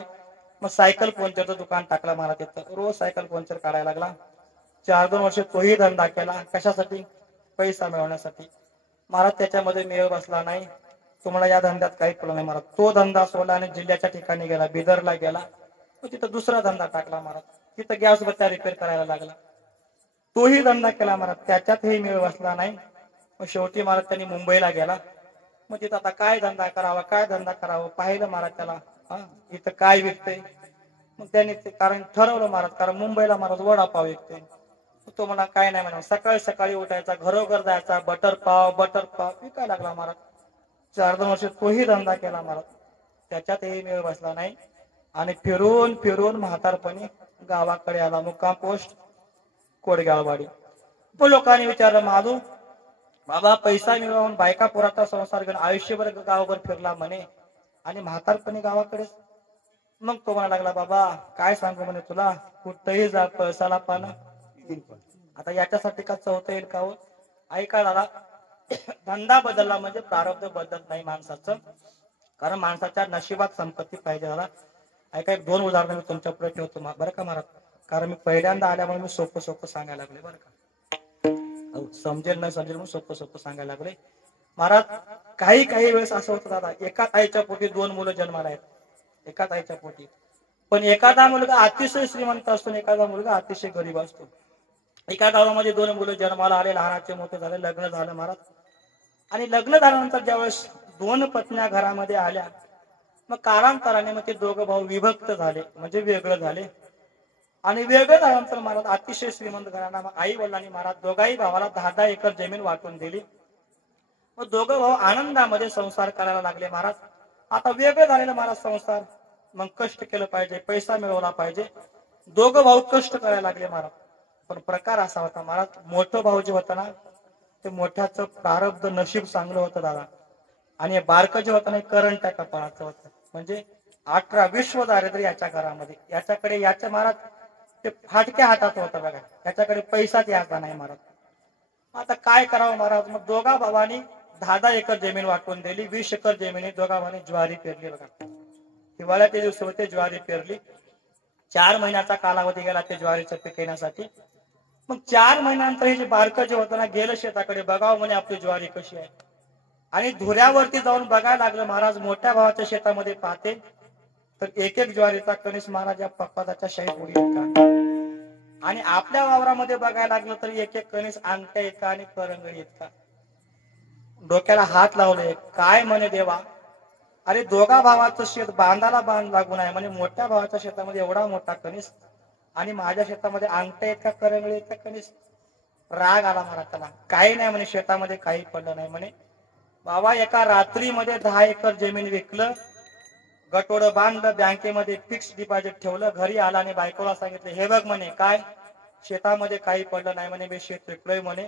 मग सायकल पंक्चरचं दुकान टाकलं मला तिथं रोज सायकल पंक्चर काढायला लागला 4-2 वर्ष तोही धंदा केला कशासाठी पैसा मिळवण्यासाठी महाराज त्याच्यामध्ये मेळ बसला नाही तुम्हाला या धंद्यात काही कळलं नाही महाराज तो धंदा सोडला आणि जिल्ह्याच्या ठिकाणी गेला बिदरला गेला तिथं दुसरा धंदा टाकला महाराज तिथं गॅस बत्त्या रिपेअर करायला लागला तोही धंदा केला महाराज त्याच्यातही मेळ बसला नाही मग शेवटी महाराज त्यांनी मुंबईला गेला मग तिथं आता काय धंदा करावा पाहिलं महाराज त्याला इथं काय विकतंय मग त्यांनी ते कारण ठरवलं महाराज कारण मुंबईला महाराज वडापाव विकते तो म्हणा काय नाही म्हणा सकाळी उठायचा घरोघर जायचा बटर पाव विकायला लागला महाराज 4-2 वर्ष तोही धंदा केला महाराज त्याच्यातही मेळ बसला नाही आणि फिरून म्हातारपणी गावाकडे आला मुक्काम पोस्ट कोडगाववाडी तो लोकांनी विचारलं माधू बाबा पैसा मिळवून बायका पोराचा संसार घेऊन आयुष्यभर गावभर फिरला म्हणे आणि म्हातारपणी गावाकडे मग तो म्हणा लागला बाबा काय सांगू म्हणे तुला कुठंही जा पैसाला पान आता याच्यासाठी का चौथा येईल का हो ऐका दादा धंदा बदलला म्हणजे प्रारब्ध बदलत नाही माणसाचं कारण माणसाच्या नशिबात संपत्ती पाहिजे दादा ऐका 2 उदाहरणं मी तुमच्या पुढे ठेवतो बरं का महाराज कारण मी पहिल्यांदा आल्यामुळे मी सोपं सांगायला लागले बरं का समजेल न समजेल म्हणून सोपं सांगायला लागले महाराज काही वेळेस असं होतं दादा एकाच आईच्या पोटी 2 मुलं जन्माला आहेत एकाच आईच्या पोटी पण एखादा मुलगा अतिशय श्रीमंत असतो आणि एखादा मुलगा अतिशय गरीब असतो एका गावामध्ये 2 मुलं जन्माला आले लहानाचे मोठे झाले लग्न झालं महाराज आणि लग्न झाल्यानंतर ज्यावेळेस 2 पत्न्या घरामध्ये आल्या मग कालांतराने मग ते 2 भाऊ विभक्त झाले म्हणजे वेगळं झाले आणि वेगळं झाल्यानंतर महाराज अतिशय श्रीमंत घराणा आई वडिलांनी महाराज दोघाही भावाला 10-10 एकर जमीन वाटून दिली मग 2 भाऊ आनंदामध्ये संसार करायला लागले महाराज आता वेगळं झालेलं महाराज संसार मग कष्ट केलं पाहिजे पैसा मिळवला पाहिजे 2 भाऊ कष्ट करायला लागले महाराज पण प्रकार असा होता महाराज मोठं भाऊ जे होतं ना ते मोठ्याचं प्रारब्ध नशीब चांगलं होतं दादा आणि बारकं जे होतं ना करंटच्या कपाळाचं होतं म्हणजे 18-20 दारिद्र्य याच्या घरामध्ये याच्याकडे याच्या महाराज ते फाटक्या हातात होतं बघा याच्याकडे पैसाच यायचा नाही महाराज आता काय करावं महाराज मग 2 भावांनी 10-10 एकर जमीन वाटून दिली 20 एकर जमिनी 2 भावांनी ज्वारी पेरली बघा हिवाळ्याच्या दिवशी होते ज्वारी पेरली 4 महिन्याचा कालावधी गेला ते ज्वारीचं पीक येण्यासाठी मग 4 महिन्यानंतर हे जे बारकं जे होतं ना गेलं शेताकडे बघावं म्हणे आपली ज्वारी कशी आहे आणि धुऱ्यावरती जाऊन बघायला लागलं महाराज मोठ्या भावाच्या शेतामध्ये पाहते तर एक ज्वारीचा कणीस महाराज या पप्पाच्या शाहीत उडी का आणि आपल्या वावरामध्ये बघायला लागलं तर एक कणीस अंगठ्या इतका आणि करंगळी इतका डोक्याला हात लावले काय म्हणे देवा अरे 2 भावाचं शेत बांधाला बांध लागून आहे म्हणजे मोठ्या भावाच्या शेतामध्ये एवढा मोठा कणीस आणि माझ्या शेतामध्ये अंगठ्या इतका करंगळी इतका कणीस राग आला महाराज त्याला. काही नाही म्हणे, शेतामध्ये काही पडलं नाही म्हणे. बाबा एका रात्रीमध्ये 10 एकर जमीन विकलं, गटोडं बांधलं, बँकेमध्ये फिक्स डिपॉझिट ठेवलं, घरी आला आणि बायकोला सांगितलं, हे बघ म्हणे काय शेतामध्ये काही पडलं नाही म्हणे, मी शेत विकलोय म्हणे,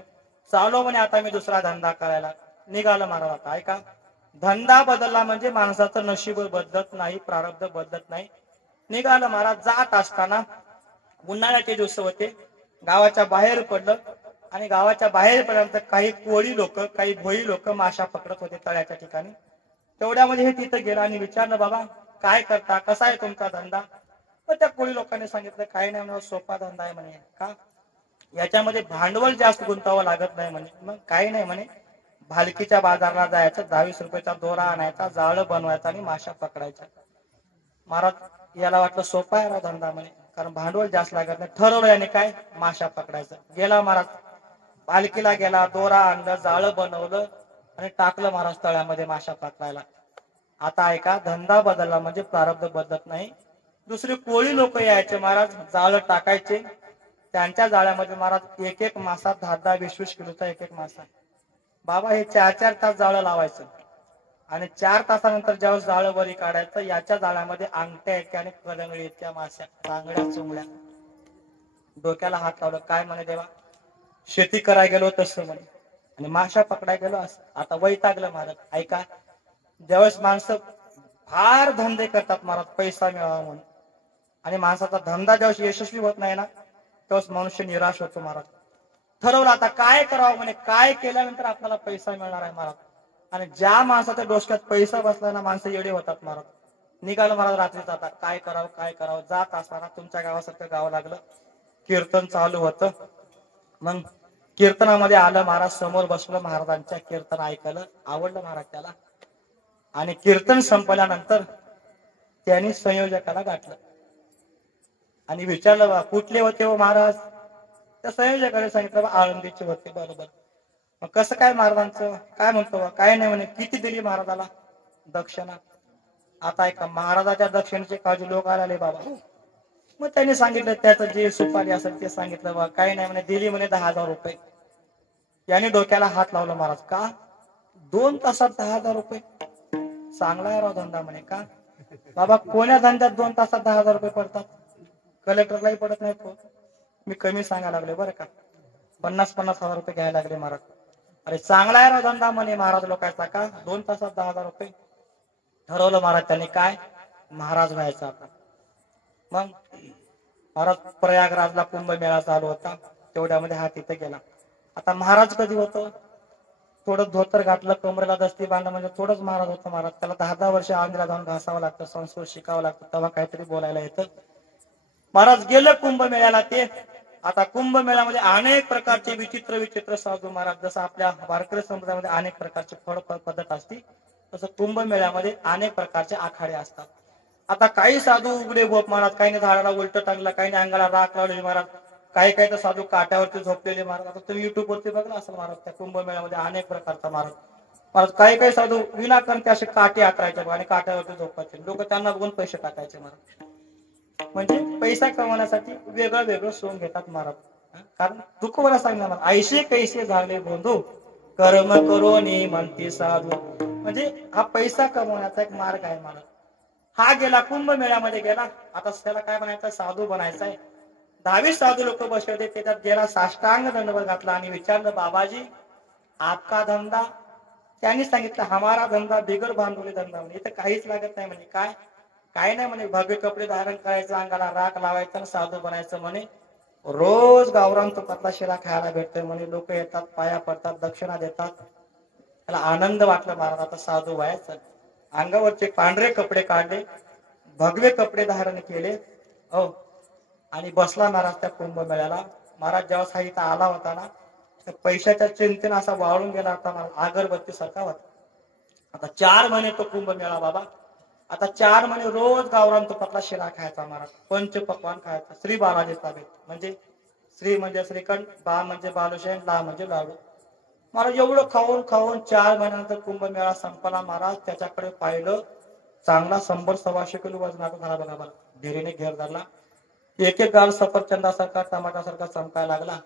चालू म्हणे आता मी दुसरा धंदा करायला. निघालं महाराज. आता ऐका, धंदा बदलला म्हणजे माणसाचं नशीब बदलत नाही, प्रारब्ध बदलत नाही. निघालं महाराज. जात असताना उन्हाळ्याचे दिवस होते, गावाच्या बाहेर पडलं आणि गावाच्या बाहेर पडल्यानंतर काही कोळी लोक, काही भोई लोक माशा पकडत होते तळ्याच्या ठिकाणी. तेवढ्यामध्ये हे तिथं गेला आणि विचारलं, बाबा काय करता, कसा आहे तुमचा धंदा? तर त्या कोळी लोकांनी सांगितलं, काही नाही म्हणे, सोपा धंदा आहे म्हणे. का? याच्यामध्ये भांडवल जास्त गुंतावं लागत नाही म्हणे. मग काही नाही म्हणे, भालकीच्या बाजारला जायचं, 22 रुपयाचा दोरा आणायचा, जाळं बनवायचा आणि माशा पकडायच्या. महाराज याला वाटलं सोपा आहे धंदा म्हणे, कारण भांडवल जास्त लागत नाही. ठरवलं याने काय, माशा पकडायचं. गेला महाराज, पालखीला गेला, दोरा आणलं, जाळं बनवलं आणि टाकलं महाराज तळ्यामध्ये माशा पकडायला. आता ऐका, धंदा बदलला म्हणजे प्रारब्ध बदलत नाही. दुसरे कोळी लोक यायचे महाराज, जाळं टाकायचे, त्यांच्या जाळ्यामध्ये महाराज एक एक मासा 10-10, 20-20 किलोचा एक एक मासा. बाबा हे 4-4 तास जाळं लावायचं आणि 4 तासानंतर ज्यावेळेस जाळं वरी काढायचं, याच्या जाळ्यामध्ये अंगठ्या इतक्या आणि करंगळी इतक्या माश्या, बांगड्या चुंगड्या. डोक्याला हात लावलं, काय म्हणे देवा, शेती करायला गेलो तसं म्हणे आणि माशा पकडायला गेलो असं. आता वैतागलं महाराज. ऐका, ज्यावेळेस माणसं फार धंदे करतात महाराज पैसा मिळावा म्हणून, आणि माणसाचा धंदा ज्यावेळेस यशस्वी होत नाही ना, त्यावेळेस मनुष्य निराश होतो महाराज. ठरवलं आता काय करावं म्हणे, काय केल्यानंतर आपल्याला पैसा मिळणार आहे महाराज. आणि ज्या माणसाच्या डोसक्यात पैसा बसला ना, माणसं येडे होतात महाराज. निघालं महाराज रात्रीच. आता काय करावं काय करावं. जात असताना तुमच्या गावासारखं गाव लागलं, कीर्तन चालू होतं. मग कीर्तनामध्ये आलं महाराज, समोर बसलं, महाराजांच्या कीर्तन ऐकलं, आवडलं महाराज त्याला. आणि कीर्तन संपल्यानंतर त्यांनी संयोजकाला गाठलं आणि विचारलं, बा कुठले होते हो महाराज? त्या संयोजकाने सांगितलं, बा आळंदीचे होते. बरोबर. मग कसं काय महाराजांचं? काय म्हणतो बा? काय नाही म्हणे. किती दिली महाराजाला दक्षिणा? आता ऐका, महाराजाच्या दक्षिणेचे काळजी लोक आले बाबा. मग त्यांनी सांगितलं त्याचं जे सुपारी असेल ते सांगितलं. बा काही नाही म्हणे, दिली म्हणे 10,000 रुपये. याने डोक्याला हात लावला महाराज. का 2 तासात 10,000 रुपये? चांगला आहे राव धंदा म्हणे. का बाबा, कोण्या धंद्यात 2 तासात 10,000 रुपये पडतात? कलेक्टरलाही पडत नाही. तो मी कमी सांगायला लागले बरं का, 50-50 हजार रुपये घ्यायला लागले महाराज. अरे चांगला आहे राव धंदा म्हणे महाराज लोकांचा. का 2 तासात 10,000 रुपये? ठरवलं महाराज त्यांनी काय, महाराज व्हायचं आता. मग महाराज प्रयागराजला कुंभमेळा चालू होता, तेवढ्यामध्ये हा तिथे गेला. आता महाराज कधी होतो? थोडं धोतर घातलं, कमरेला दस्ती बांधलं म्हणजे थोडंच महाराज होतं महाराज. त्याला 10-10 वर्ष आंध्रा जाऊन घासावं लागतं, संस्कृत शिकावं लागतं, तेव्हा काहीतरी बोलायला येतं. महाराज गेलं कुंभमेळ्याला. ते आता कुंभमेळ्यामध्ये अनेक प्रकारचे विचित्र विचित्र साधू महाराज, जसं आपल्या वारकरी संप्रदायामध्ये अनेक प्रकारचे फळ पद्धत असते, तसं कुंभमेळ्यामध्ये अनेक प्रकारचे आखाडे असतात. आता काही साधू उघडे भोप महाराज, काही झाडाला उलट टांगला, काही अंगाला राख लावलेली महाराज, काही काही तर साधू काट्यावरती झोपलेले महाराज. आता तुम्ही युट्यूब वरती बघला असेल महाराज, त्या कुंभमेळ्यामध्ये अनेक प्रकारचा महाराज. महाराज काही काही साधू विनाकारण ते असे काटे आतरायचे आणि काट्यावरती झोपायचे. लोक त्यांना बघून पैसे टाकायचे महाराज. म्हणजे पैसा कमवण्यासाठी वेगळं वेगळं सोंग घेतात महाराज. कारण तुकोबाला सांगणार, ऐसे कैसे झाले बंधू कर्म करोनी म्हणती साधू. म्हणजे हा पैसा कमवण्याचा एक मार्ग आहे महाराज. हा गेला कुंभमेळ्यामध्ये गेला. आता त्याला काय बनायचं? साधू बनायचंय. 10 साधू लोक बसले होते, त्याच्यात गेला, साष्टांग दंडवत घातला आणि विचारलं, बाबाजी आपका धंदा? त्यांनी सांगितलं, हमारा धंदा बिगर भांडवली धंदा म्हणे, इथं काहीच लागत नाही म्हणे. काय काय नाही म्हणे, भव्य कपडे धारण करायचं, अंगाला राख लावायचं, साधू बनायचं म्हणे. रोज गावरान तुपातला शिरा खायला भेटतोय म्हणे. लोक येतात, पाया पडतात, दक्षिणा देतात. त्याला आनंद वाटला महाराज, आता साधू व्हायचं. अंगावरचे पांढरे कपडे काढले, भगवे कपडे धारण केले, हो, आणि बसला महाराज त्या कुंभमेळ्याला. महाराज जेव्हा हा इथं आला होता ना, तर पैशाच्या चिंतेने असा वाळून गेला होता महाराज, अगरबत्ती सारखा होता. आता 4 महिने तो कुंभमेळा बाबा. आता 4 महिने रोज गावरान तुपातला शिरा खायचा महाराज, पंचपक्वान खायचा, श्री बालाजी ताबे. म्हणजे श्री म्हणजे श्रीखंड, बा म्हणजे बालुशाही, ला म्हणजे लाडू. महाराज एवढं खाऊन खाऊन 4 महिन्यानंतर कुंभमेळा संपला महाराज. त्याच्याकडे पाहिलं, चांगला 100-125 किलो वजनाचा झाला बघा मला. धीरेने घेर धरला, एक एक गाल सफरचंदासारखा, टमाटासारखा चमकायला लागला.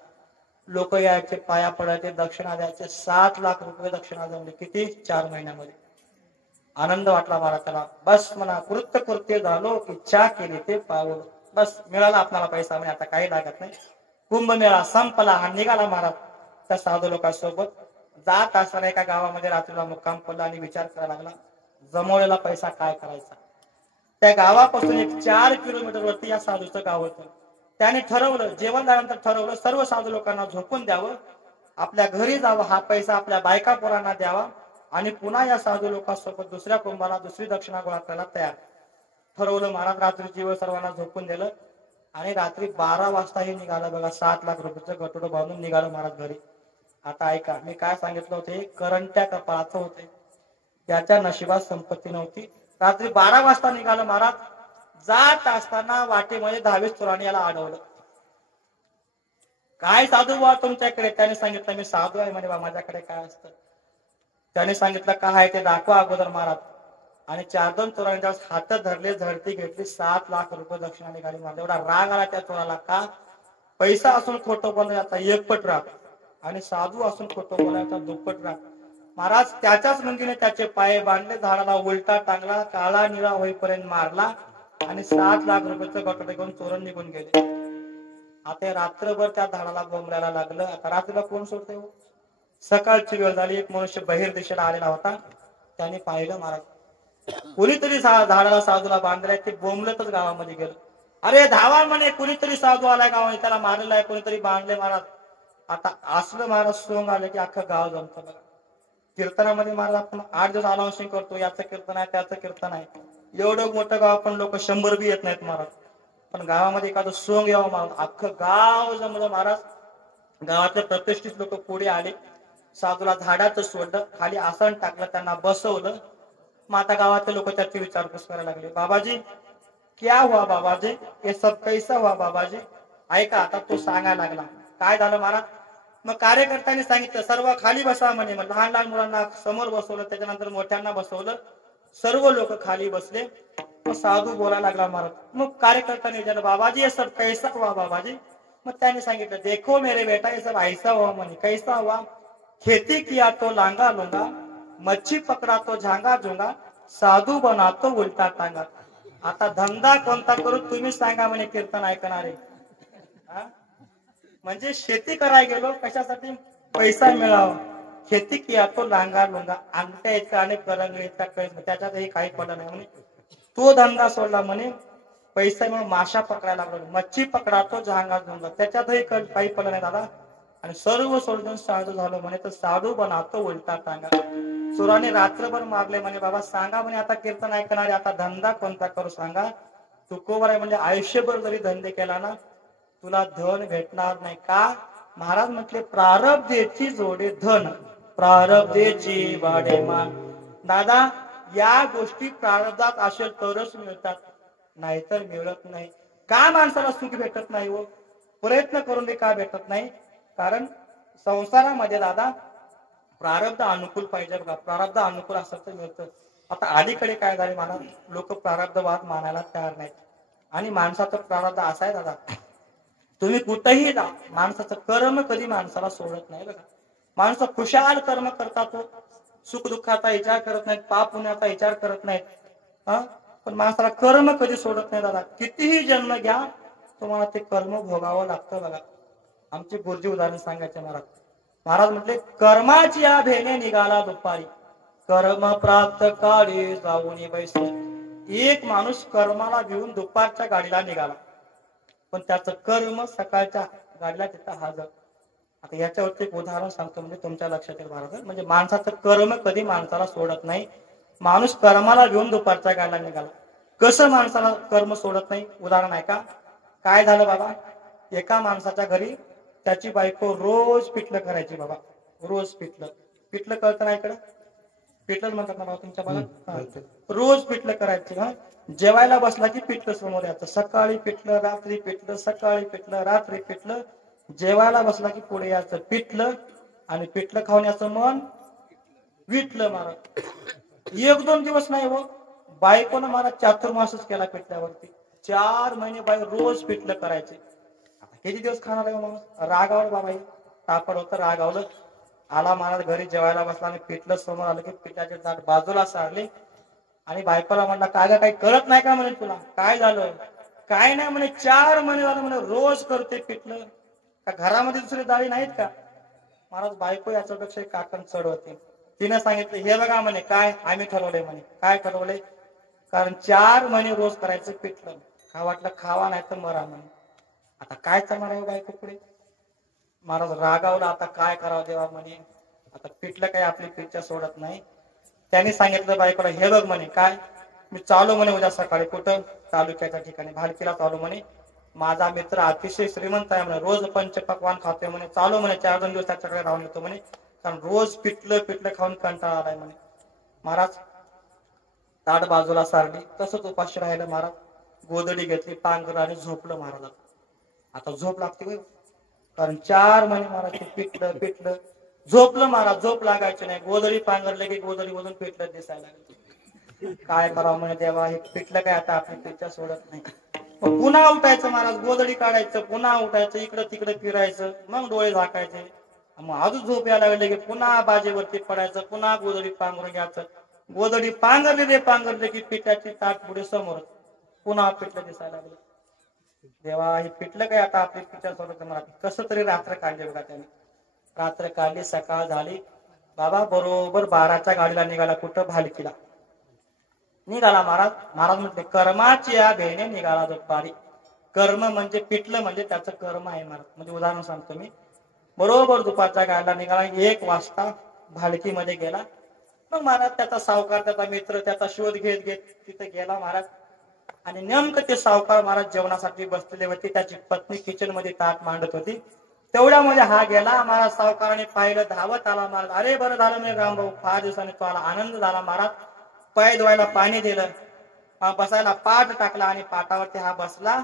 लोक यायचे, पाया पडायचे, दक्षिणा द्यायचे. 7 लाख रुपये दक्षिणा जमले. किती? 4 महिन्यामध्ये. आनंद वाटला महाराज त्याला. बस म्हणा, कृत्य कृत्य झालो, इच्छा केली ते पावलो. बस मिळाला आपल्याला पैसा, म्हणजे आता काही लागत नाही. कुंभमेळा संपला. हा निघाला महाराज त्या साधू लोकांसोबत. जात असताना एका गावामध्ये रात्रीला मुक्काम पडला आणि विचार करायला लागला, जमवलेला पैसा काय करायचा. त्या गावापासून एक 4 किलोमीटर वरती या साधूचं गाव होतं. त्याने ठरवलं, जेवण झाल्यानंतर ठरवलं, सर्व साधू लोकांना झोपून द्यावं, आपल्या घरी जावं, हा पैसा आपल्या बायका पोरांना द्यावा आणि पुन्हा या साधू लोकांसोबत दुसऱ्या कुंभाला दुसरी दक्षिणा गोळा करायला तयार ठरवलं. महाराज रात्रीची वेळ सर्वांना झोपून दिलं आणि रात्री 12 वाजता हे निघालं बघा. 7 लाख रुपयाचं गटोडं बांधून निघालं महाराज घरी. आता ऐका, मी काय सांगितलं होते, करंट्या कपाळाचं होते, त्याच्या नशिबात संपत्ती नव्हती. रात्री 12 वाजता निघालं महाराज. जात असताना वाटेमध्ये 10 चोरांनी याला अडवलं. काय साधू बुवा तुमच्याकडे? त्याने सांगितलं, मी साधू आहे म्हणे बा, माझ्याकडे काय असतं. त्याने सांगितलं, काय आहे ते दाखवा अगोदर महाराज. आणि 4-2 चोरांनी हात धरले, झडती घेतली, 7 लाख रुपये दक्षिणा निघाली महाराज. एवढा राग आला त्या चोराला. का? पैसा असून खोटं बोलायचा एकपट राग आणि साधू असून खोटं बोलायचा दुप्पट राग. महाराज त्याच्याच मुंगीने त्याचे पाय बांधले, झाडाला उलटा टांगला, काळा निळा होईपर्यंत मारला आणि 7 लाख रुपयाचं गटोडे घेऊन चोरून निघून गेले. आता रात्रभर त्या झाडाला बोंबलायला लागलं. आता रात्रीला कोण सोडतंय? सकाळची वेळ झाली. एक मनुष्य बहिर दिशेला आलेला होता. त्याने पाहिलं महाराज कुणीतरी झाडाला साधूला बांधलाय. ते बोंबलतच गावामध्ये गेलं. अरे धावा म्हणे, कुणीतरी साधू आलाय गावामध्ये, त्याला मारलेला आहे, कुणीतरी बांधले महाराज. आता असलं महाराज सोंग आलं की अख्खं गाव जमतं बघा. कीर्तनामध्ये महाराज आपण 8 दिवस अनाउन्सिंग करतो, याचं कीर्तन आहे, त्याचं कीर्तन आहे. एवढं मोठं गाव, पण लोक 100 बी येत नाहीत महाराज. पण गावामध्ये एखादं सोंग यावं महाराज, अख्खं गाव जमलं महाराज. गावातले प्रतिष्ठित लोक पुढे आले, साधूला झाडाचं सोडलं, खाली आसन टाकलं, त्यांना बसवलं. मग आता गावातले लोक त्याची विचारपूस करायला लागले, बाबाजी क्या हुआ बाबाजी, हे सब कैसा हुआ बाबाजी. ऐका, आता तो सांगायला लागला काय झालं महाराज. मग कार्यकर्त्यांनी सांगितलं, सर्व खाली बसा म्हणे. मग लहान लहान मुलांना समोर बसवलं, त्याच्यानंतर मोठ्यांना बसवलं, सर्व लोक खाली बसले. मग साधू बोलायला लागला महाराज. मग कार्यकर्त्यांनी विचारलं, बाबाजी ये सब कैसा हुआ बाबाजी. मग त्याने सांगितलं, देखो मेरे बेटा ये सब ऐसा हुआ म्हणे. कैसा हुआ? खेती किया तो लांगा लुंगा, मच्छी पकडा तो झांगा झुंगा, साधू बना तो उलटा टांगा. आता धंदा कोणता करू तुम्ही सांगा म्हणे कीर्तन ऐकणारे. म्हणजे शेती करायला गेलो, कशासाठी? पैसा मिळावा. खेती किया तो लांगा लुंगा, अंगठ्या इतका आणि करंगळी इतका त्याच्यातही काही पडलं नाही म्हणे. तो धंदा सोडला म्हणे, पैसा मिळून माशा पकडायला लागलो, मच्छी पकडा तो झांगा झुंगा, त्याच्यातही काही पडलं नाही दादा. आणि सर्व सोडून साधू झालो म्हणे. तर साधू बनातो उलटा टांगा. चोराने रात्रभर मारले म्हणे. बाबा सांगा म्हणे, आता कीर्तन ऐकणारे, आता धंदा कोणता करू सांगा. तुकोबर आहे म्हणजे आयुष्यभर जरी धंदे केला ना, तुला धन भेटणार नाही. का? महाराज म्हटले, प्रारब्धेची जोडे धन, प्रारब्धेची वाडे मान. दादा या गोष्टी प्रारब्धात असेल तरच मिळतात, नाहीतर मिळत नाही. का माणसाला सुख भेटत नाही हो? प्रयत्न करून का भेटत नाही? कारण संसारामध्ये दादा प्रारब्ध अनुकूल पाहिजे बघा. प्रारब्ध अनुकूल असं तर मिळतं. आता अलीकडे काय झाले मला, लोक प्रारब्धवाद मानायला तयार नाहीत. आणि माणसाचं प्रारब्ध असा आहे दादा, तुम्ही कुठेही जा, माणसाचं कर्म कधी माणसाला सोडत नाही बघा. माणसं खुशाल कर्म करतात, तो सुख दुःखाचा विचार करत नाहीत, पाप पुण्याचा विचार करत नाहीत. पण माणसाला कर्म कधी सोडत नाही दादा. कितीही जन्म घ्या, तुम्हाला ते कर्म भोगावं लागतं बघा. आमचे गुरुजी उदाहरण सांगायचे महाराज. महाराज म्हटले, कर्माची या भेने निघाला दुपारी, कर्म प्राप्त काळी जाऊन बैस. एक माणूस कर्माला घेऊन दुपारच्या गाडीला निघाला, पण त्याचं कर्म सकाळच्या गाडीला तिथं हजर. आता याच्यावरती एक उदाहरण सांगतो, म्हणजे तुमच्या लक्षात येईल महाराज. म्हणजे माणसाचं कर्म कधी माणसाला सोडत नाही. माणूस कर्माला घेऊन दुपारच्या गाडीला निघाला. कसं माणसाला कर्म सोडत नाही? उदाहरण आहे का? काय झालं बाबा, एका माणसाच्या घरी त्याची बायको रोज पिठलं करायची बाबा, रोज पिठलं. पिठलं कळतं ना इकडं? पिठलं म्हणतात ना बाबा तुमच्या भागात? रोज पिठलं करायची. जेवायला बसला की पिठलं समोर यायचं. सकाळी पिठलं, रात्री पिठलं, सकाळी पिठलं, रात्री पिठलं. जेवायला बसला की पुढे यायचं पिठलं, आणि पिठलं खाऊन याचं मन विठलं महाराज. 1-2 दिवस नाही हो, बायकोनं महाराज चातुर्मासच केला पिठल्यावरती. 4 महिने बाई रोज पिठलं करायचे. किती दिवस खाणार आहे माणूस? रागावर बाबा. तापड होतं, रागावलं. आला महाराज घरी जेवायला बसला आणि पिठलं समोर आलं की पिठाचे ताट बाजूला सारले आणि बायकोला म्हणला, काय ग काही कळत नाही का म्हणे तुला, काय झालं? काय नाही म्हणे, 4 महिने झालं म्हणे रोज करते पिठलं, का घरामध्ये दुसरी डाळी नाहीत का? महाराज बायको याच्यापेक्षा काकण चढ होती. तिने सांगितलं, हे बघा म्हणे, काय आम्ही ठरवलंय म्हणे. काय ठरवलंय? कारण 4 महिने रोज करायचं पिठलं, खा वाटलं खावा नाही तर मरा म्हणे. आता काय चालणार आहे बायको पुढे? महाराज रागावला, आता काय करावं देवा म्हणे, आता पिठलं काही आपली पिच्चा सोडत नाही. त्यांनी सांगितलं बायकोला, हे बघ म्हणे, काय मी चालू म्हणे उद्या सकाळी, कुठं? तालुक्याच्या ठिकाणी भालकीला चालू म्हणे. माझा मित्र अतिशय श्रीमंत आहे म्हणे, रोज पंचपक्वान खातोय म्हणे, चालू म्हणे 4-2 दिवस त्याच्याकडे राहून येतो म्हणे, कारण रोज पिठलं खाऊन कंटाळा आलाय म्हणे. महाराज ताट बाजूला सारली, तसंच उपाशी राहिलं. महाराज गोदडी घेतली, पांघर आणि झोपलं. महाराज आता झोप लागते होय, कारण 4 महिने महाराज ते पिठलं झोपलं. महाराज झोप लागायची नाही, गोदडी पांघरले की गोदडी मधून पिठलं दिसायला लागलं. काय करावं म्हणे देवा, हे पिठलं काय आता आपली पिच्चा सोडत नाही. पुन्हा उठायचं महाराज, गोदडी काढायचं, पुन्हा उठायचं, इकडं तिकडे फिरायचं, मग डोळे झाकायचे. मग अजून झोप यायला लागले की पुन्हा बाजेवरती पडायचं, पुन्हा गोदडी पांघरून घ्यायचं. गोदडी पांघरले की पिठाची ताट पुढे समोर, पुन्हा पिठलं दिसायला लागलं. देवा हे पिठलं काय आता आपली पिच्चा सोडत मला. कसं तरी रात्र काढली बघा त्याने. रात्र काढली, सकाळ झाली. बाबा बरोबर 12च्या गाडीला निघाला, कुठं? भालकीला निघाला. महाराज म्हटले, कर्माची या भेणे निघाला दुपारी. कर्म म्हणजे पिठलं म्हणजे त्याचं कर्म आहे महाराज. म्हणजे उदाहरण सांगतो मी. बरोबर दुपारच्या गाडीला निघाला, 1 वाजता भालकीमध्ये गेला. मग महाराज त्याचा सावकार, त्याचा मित्र, त्याचा शोध घेत तिथे गेला महाराज. आणि नेमकं ते सावकार महाराज जेवणासाठी बसलेले होते, त्याची पत्नी किचन मध्ये ताट मांडत होती. तेवढ्यामध्ये हा गेला. महाराज सावकाराने पाहिलं, धावत आला. महाराज अरे बरं झालं मी रामभाऊ, 5 दिवसांनी तो आला, आनंद झाला. महाराज पाय धुवायला पाणी दिलं, बसायला पाट टाकला आणि पाटावरती हा बसला.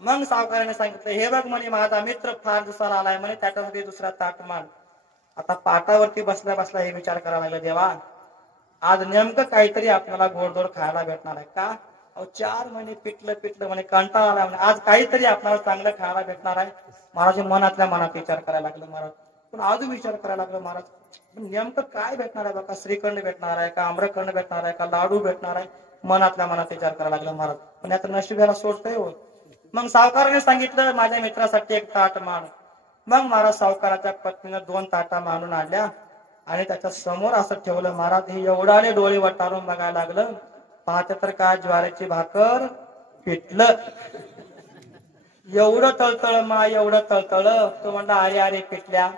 मग सावकाराने सांगितलं, हे बघ म्हणे, माझा मित्र फार दिवसाला आलाय म्हणे, त्याच्यासाठी दुसरा ताट मांड. आता पाटावरती बसल्या हे विचार करायला लागला, देवा आज नेमकं काहीतरी आपल्याला गोडधोड खायला भेटणार आहे का? 4 महिने पिठलं म्हणे, कंटाळा आला म्हणे, आज काहीतरी आपल्याला चांगलं खायला भेटणार आहे. महाराज मनातल्या मनात विचार करायला लागलं. महाराज पण अजून विचार करायला लागलं, महाराज नेमकं काय भेटणार आहे बघा, श्रीखंड भेटणार आहे का, आम्रखंड भेटणार आहे का, लाडू भेटणार आहे? मनातल्या मनात विचार करायला लागला महाराज. पण आता नशीब याला सोडतोय हो. मग सावकाराने सांगितलं, माझ्या मित्रासाठी 1 ताट मांड. मग महाराज सावकाराच्या पत्नीनं 2 ताटा मांडून आणल्या आणि त्याच्या समोर असं ठेवलं. महाराज हे एवढाले डोळे वटारून बघायला लागलं. पाहते तर काय, ज्वारीची भाकर, पिठलं, एवढं तळतळ. तो म्हणला, अरे पिठल्या,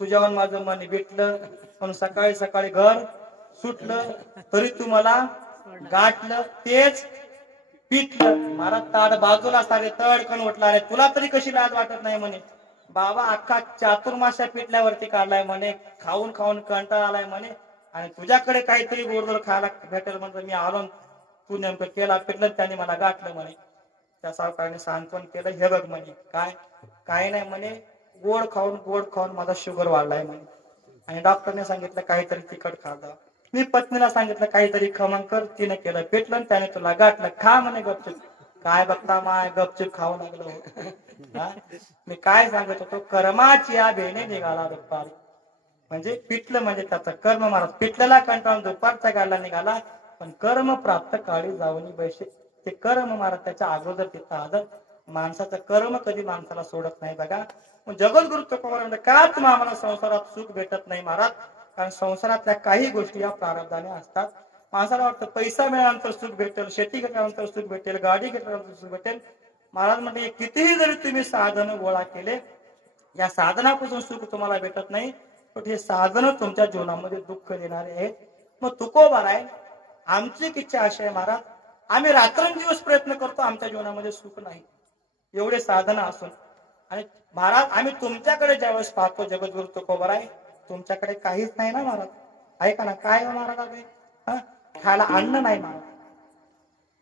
तुझ्यावर माझं मन भेटलं, पण सकाळी घर सुटलं तरी तू मला गाठलं. तेच पिठलं. महाराज ताड बाजूला सारे तडकन उठला. रे तुला तरी कशी लाज वाटत नाही म्हणे. बाबा अख्खा चातुर्मास्या पिठल्यावरती काढलाय म्हणे, खाऊन कंटाळा आलाय म्हणे, आणि तुझ्याकडे काहीतरी गोडधोड खायला भेटेल म्हणून मी आलो, तू नेमकं केला पिठलं, त्याने मला गाठलं म्हणे. त्या सावकाराने सांत्वन केलं, हे बघ म्हणे, काय नाही म्हणे, गोड खाऊन माझा शुगर वाढलाय म्हणे. आणि डॉक्टरने सांगितलं काहीतरी तिखट खाल्लं. मी पत्नीला सांगितलं काहीतरी खमंग कर, तिने केलं पिठलं, त्याने तुला गाठलं, खा म्हणे गपचूप. काय बघता माय, गपचूप खाऊ लागलो. मी काय सांगत होतो, कर्माची या भेणे निघाला दुपारी. म्हणजे पिठलं म्हणजे त्याचं कर्म. महाराज पिठल्याला कंटाळून दुपारच्या गाडीला निघाला, पण कर्म प्राप्त काळी जाऊन बैसे. ते कर्म महाराज त्याच्या अगोदर तिथं आदर. माणसाचं कर्म कधी माणसाला सोडत नाही बघा. जगद्गुरु तुकोबाराय का तुम्हाला आम्हाला संसारात सुख भेटत नाही महाराज? कारण संसारातल्या काही गोष्टी या प्रारब्धाने असतात. माणसाला वाटतं पैसा मिळाल्यानंतर सुख भेटेल, शेती घेतल्यानंतर सुख भेटेल, गाडी घेतल्यानंतर सुख भेटेल. महाराज म्हणजे कितीही जरी तुम्ही साधन गोळा केले, या साधनापासून सुख तुम्हाला भेटत नाही, पण हे साधन तुमच्या जीवनामध्ये दुःख देणारे आहेत. मग तुकोबाराय आमची इच्छा अशी आहे महाराज, आम्ही रात्रंदिवस प्रयत्न करतो, आमच्या जीवनामध्ये सुख नाही, एवढे साधन असून. आणि महाराज आम्ही तुमच्याकडे ज्यावेळेस पाहतो, जगद्गुरु तुकोबाराय तुमच्याकडे काहीच नाही ना महाराज. ऐका ना, काय महाराज खायला अन्न नाही महाराज.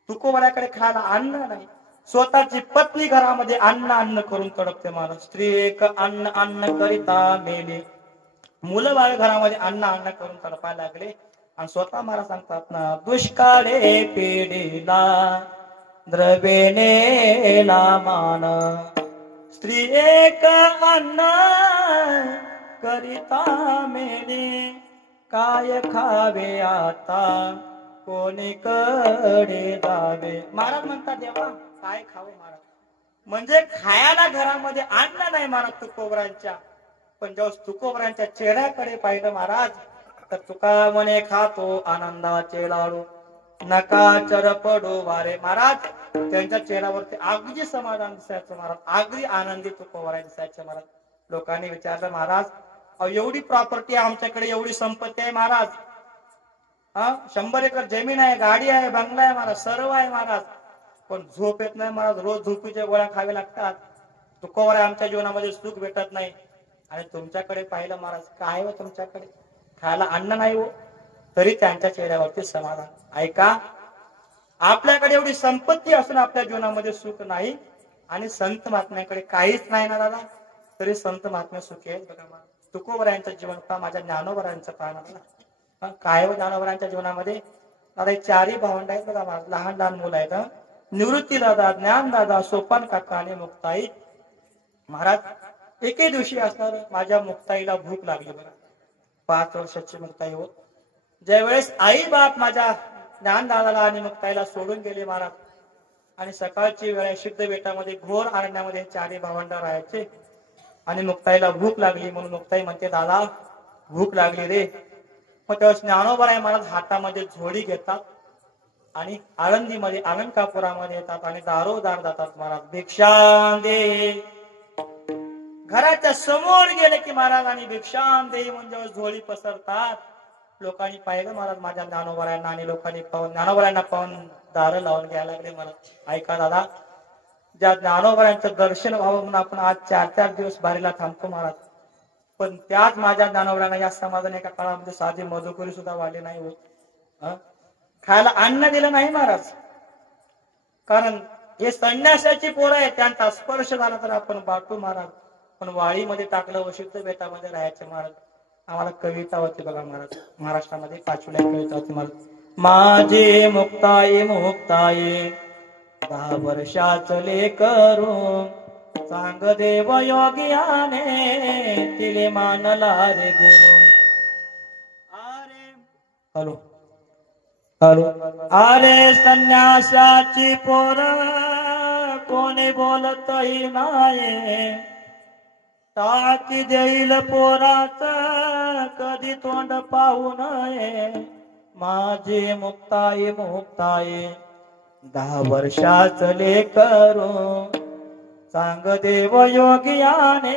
तुकोबाराकडे खायला अन्न नाही. स्वतःची पत्नी घरामध्ये अन्न करून तडपते महाराज. स्त्री एक अन्न करिता मेले. मुलं बाळ घरामध्ये अन्न करून तडपायला लागले. आणि स्वतः महाराज सांगतात ना, दुष्काळे पिढीला द्रवेणेला मान. स्त्री एक अन्न करिता मेले काय खावे आता कोणीकडे जावे. महाराज म्हणतात देवा काय खावं महाराज, म्हणजे खायला घरामध्ये अन्न नाही महाराज तुकोबरांच्या. पण जेव्हा तुकोबरांच्या चेहऱ्याकडे पाहिलं महाराज तर तुका म्हणे खातो आनंदाचे लाडू नका चरपडो वारे. महाराज त्यांच्या चेहऱ्यावरती अगदी समाधान दिसायचं महाराज, अगदी आनंदी तुकोबरा दिसायचे महाराज. लोकांनी विचारलं महाराज अहो एवढी प्रॉपर्टी आहे आमच्याकडे, एवढी संपत्ती आहे महाराज, 100 एकर जमीन आहे, गाडी आहे, बंगला आहे महाराज, सर्व आहे महाराज, पण झोप येत नाही महाराज, रोज झोपीच्या गोळ्या खावे लागतात. तुकोबरा आमच्या जीवनामध्ये सुख भेटत नाही. आणि तुमच्याकडे पाहिलं महाराज काय हो तुमच्याकडे खायला अन्न नाही हो, तरी त्यांच्या चेहऱ्यावरती समाधान. ऐका आपल्याकडे एवढी संपत्ती असून आपल्या जीवनामध्ये सुख नाही आणि संत महात्म्याकडे काहीच नाही ना दादा, तरी संत महात्म्य सुखी आहेत बघा. तुकोबरायांचं जीवन पहा, माझ्या ज्ञानोबरांचं पहा ना. काय हो ज्ञानोबरांच्या जीवनामध्ये दादा हे 4ही भावंड आहेत बघा, लहान लहान मुलं आहेत. निवृत्ती दादा, ज्ञान दादा, सोपान काका आणि मुक्ताई. महाराज एके दिवशी असणार माझ्या मुक्ताईला भूक लागली बघा, 5 वर्षाची मुक्ताई हो. ज्यावेळेस आई बाप माझ्या ज्ञान दादाला आणि मुक्ताईला सोडून गेले महाराज, आणि सकाळची वेळ सिद्ध बेटामध्ये घोर अरण्यामध्ये 4ही भावंड राहायचे, आणि मुक्ताईला भूक लागली म्हणून मुक्ताई म्हणते दादा भूक लागली रे. मग तेव्हा ज्ञानोबराय महाराज हातामध्ये झोडी घेतात आणि आळंदीमध्ये अलंकापुरामध्ये येतात आणि दारोदार जातात महाराज भिक्षा दे. घराच्या समोर गेले की महाराज आणि भिक्षा दे म्हणजे झोळी पसरतात. लोकांनी पाहिलं महाराज माझ्या ज्ञानोबरायांना, आणि लोकांनी पाहून ज्ञानोबरायांना पाहून दार लावून घ्यायला लागले महाराज. ऐका दादा ज्या ज्ञानोबरायांचं दर्शन व्हावं म्हणून आपण आज 4-4 दिवस बारीला थांबतो महाराज, पण त्याच माझ्या ज्ञानोबरायांना या समाजाने एका काळामध्ये साधी मधुकरी सुद्धा वाढली नाही होत, खायला अन्न दिलं नाही महाराज. कारण हे संन्यासाची पोरं आहे, त्यांचा स्पर्श झाला तर आपण बाटू महाराज, पण वाळीमध्ये टाकलं वशिष्ठ बेटामध्ये राहायचं महाराज. आम्हाला कविता होती बघा महाराज, महाराष्ट्रामध्ये 5वी कविता होती महाराज. माझे मुक्ताई मुक्ताई 10 वर्षाचले करू सांग देव योगियाने तिले मानला रे गुरु. हॅलो हॅलो अरे संन्यासाची पोर कोणी बोलतही नाही, टाकी देईल पोराच कधी तोंड पाहू नये. माझी मुक्ताई मुक्ताई 10 वर्षाचले करू सांग देव योगियाने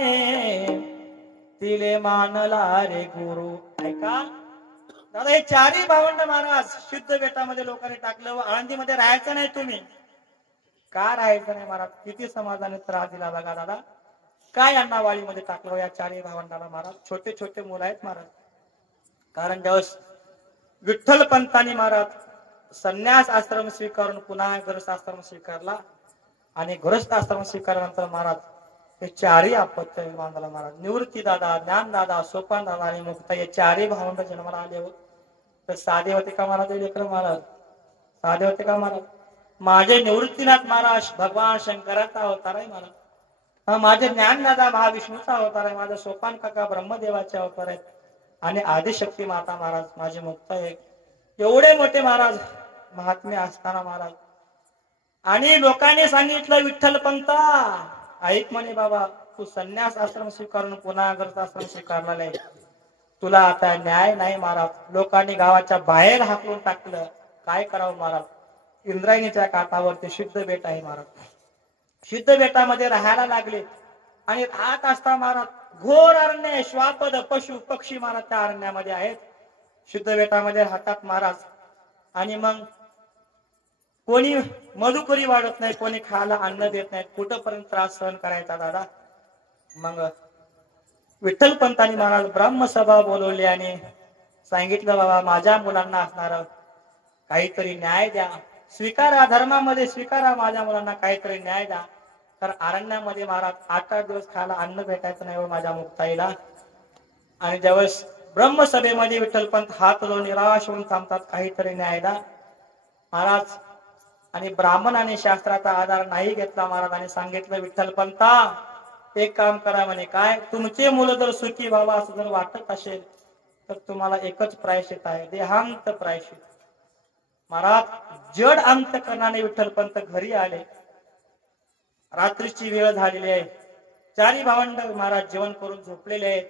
तिले मानला रे गुरु. ऐका दादा हे 4ही भावंड महाराज शुद्ध बेटामध्ये लोकांनी टाकलं व आळंदीमध्ये राहायचं नाही. तुम्ही का राहायचं नाही महाराज, किती समाजाने त्रास दिला बघा दादा. काय अण्णावाळीमध्ये टाकलं या 4ही भावंडाला महाराज. छोटे छोटे मुलं आहेत महाराज. कारण ज्यावेळेस विठ्ठल पंतांनी महाराज संन्यास आश्रम स्वीकारून पुन्हा गृहस्थ आश्रम स्वीकारला, आणि गृहस्थ आश्रम स्वीकारल्यानंतर महाराज हे 4ही अपत्य बांधला महाराज. निवृत्ती दादा, ज्ञान दादा, सोपान दादा आणि मुक्ता हे 4ही भावंड जन्माला आले होते. तर साधे होते का महाराज लेकर महाराज, साधे होते का महाराज. माझे निवृत्तीनाथ महाराज भगवान शंकराचा अवतार आहे महाराज. माझे ज्ञानदादा महाविष्णूचा अवतार आहे, माझा सोपान काका ब्रह्मदेवाचे अवतार आहेत, आणि आदिशक्ती माता महाराज माझे मुक्त आहे. एवढे मोठे महाराज महात्मे असताना महाराज, आणि लोकांनी सांगितलं विठ्ठल पंता ऐक म्हणे बाबा, तू संन्यास आश्रम स्वीकारून पुन्हा गृहस्थ आश्रम स्वीकारला आहे, तुला आता न्याय नाही महाराज. लोकांनी गावाच्या बाहेर हाकलून टाकलं. काय करावं महाराज. इंद्रायणीच्या काठावरती शुद्ध बेट आहे महाराज. शुद्ध बेटामध्ये राहायला लागले, आणि राहत असता महाराज घोर अरण्य, श्वापद पशु पक्षी महाराज त्या अरण्यामध्ये आहेत. शुद्ध बेटामध्ये राहतात महाराज. आणि मग कोणी मधुकरी वाढत नाही, कोणी खायला अन्न देत नाही, कुठपर्यंत त्रास सहन करायचा दादा. मग विठ्ठल पंतांनी महाराज ब्रह्मसभा बोलवली आणि सांगितलं बाबा माझ्या मुलांना असणार काहीतरी न्याय द्या, स्वीकारा, धर्मामध्ये स्वीकारा, माझ्या मुलांना काहीतरी न्याय द्या. तर अरण्यामध्ये महाराज 8-8 दिवस खायला अन्न भेटायचं नाही माझ्या मुक्ताईला. आणि ज्यावेळेस ब्रह्मसभेमध्ये विठ्ठलपंत हात जोडून निराश होऊन थांबतात, काहीतरी न्याय द्या महाराज. आणि ब्राह्मण आणि शास्त्राचा आधार नाही घेतला महाराज, आणि सांगितलं विठ्ठलपंता एक काम करा म्हणे, काय तुमचे मुलं जर सुखी व्हावा असं जर वाटत असेल तर तुम्हाला एकच प्रायश्चित आहे, देहांत प्रायश्चित. महाराज जड अंतकरणाने विठ्ठलपंत घरी आले. रात्रीची वेळ झालेली आहे. चारी भावंड महाराज जेवण करून झोपलेले आहेत.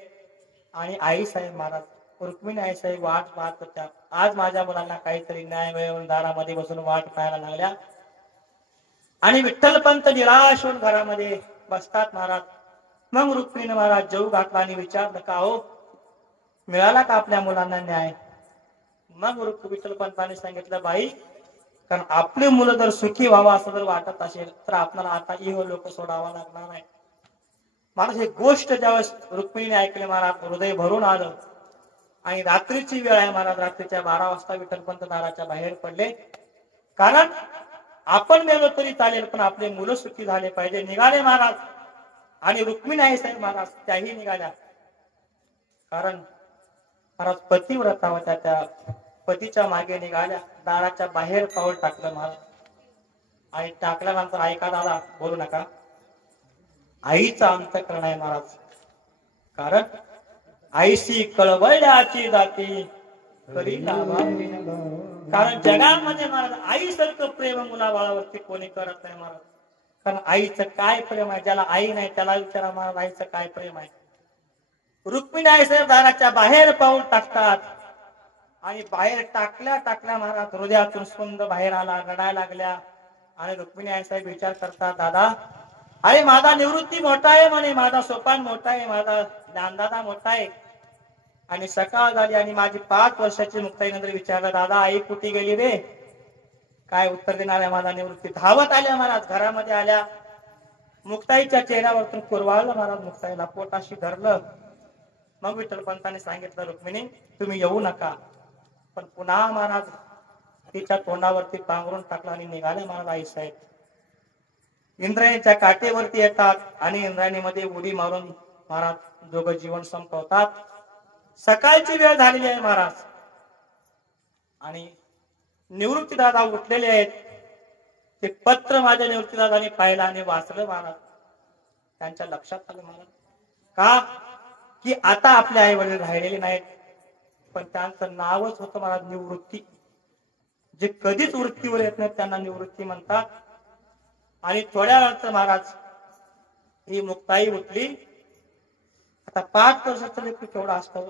आणि आई साहेब महाराज, रुक्मिणी आई साहेब वाट पाहत होत्या. आज माझ्या मुलांना काहीतरी न्याय मिळवून दारामध्ये बसून वाट पाहायला लागल्या. आणि विठ्ठलपंत निराश होऊन घरामध्ये बसतात महाराज. मग रुक्मिणी महाराज जेवू घातला आणि विचारलं, का हो मिळाला का आपल्या मुलांना न्याय? मग विठ्ठलपंतांनी सांगितलं, बाई कारण आपली मुलं जर सुखी व्हावा असं जर वाटत असेल तर आपल्याला आता इह लोक सोडावा लागणार नाही. महाराज ही गोष्ट ज्यावेळेस रुक्मिणीने ऐकली महाराज हृदय भरून आलं. आणि रात्रीची वेळ आहे महाराज, रात्रीच्या 12 वाजता विठ्ठलपंत दाराच्या बाहेर पडले. कारण आपण मेलो तरी चालेल पण आपले मुलं सुखी झाले पाहिजे. निघाले महाराज. आणि रुक्मिणी आई साहेब महाराज त्याही निघाल्या. कारण महाराज पतिव्रता होत्या, त्या पतीच्या मागे निघाल्या. दाराच्या बाहेर पाऊल टाकलं महाराज. आणि टाकल्यानंतर ऐका दादा, बोलू नका, आईचा अंतःकरण आहे महाराज. कारण आईशी कळवळल्याची जाती करी लावा. कारण जगामध्ये महाराज आईसारखं प्रेम मुलाबाळावरती कोणी करत नाही महाराज. कारण आईचं काय प्रेम आहे, ज्याला आई नाही त्याला विचारा महाराज आईचं काय प्रेम आहे. रुक्मिणी आई साहेब दाराच्या बाहेर पाऊल टाकतात. आणि बाहेर टाकल्या महाराज हृदयातून स्पंद बाहेर आला, रडायला लागल्या. आणि रुक्मिणी आई साहेब विचार करतात, दादा अरे माझा निवृत्ती मोठा आहे म्हणे, माझा सोपान मोठा आहे, माझा ज्ञानदादा मोठा आहे. आणि सकाळ झाली आणि माझी 5 वर्षाची मुक्ताई नंतर विचारलं, दादा आई कुठे गेली रे? काय उत्तर देणार आहे माझा निवृत्ती? धावत आल्या महाराज, घरामध्ये आल्या. मुक्ताईच्या चेहऱ्यावरतून कुरवाळलं महाराज, मुक्ताईला पोटाशी धरलं. मग विठ्ठलपंतांनी सांगितलं, रुक्मिणी तुम्ही येऊ नका. पण पुन्हा महाराज तिच्या तोंडावरती पांघरून टाकला आणि निघाले महाराज आई साहेब. इंद्रायणीच्या काठेवरती येतात आणि इंद्रायणीमध्ये उडी मारून महाराज दोघं जीवन संपवतात. सकाळची वेळ झालेली आहे महाराज. आणि निवृत्तीदादा उठलेले आहेत. ते पत्र माझ्या निवृत्तीदादाने पाहिलं आणि वाचलं महाराज. त्यांच्या लक्षात आलं महाराज, का की आता आपले आई वडील राहिलेले नाहीत. पण त्यांचं नावच होतं महाराज निवृत्ती. जे कधीच वृत्तीवर येत नाहीत त्यांना निवृत्ती म्हणतात. आणि थोड्या वेळात महाराज ही मुक्ताई उठली. आता 5 वर्षाचं लेकरू केवढं असतं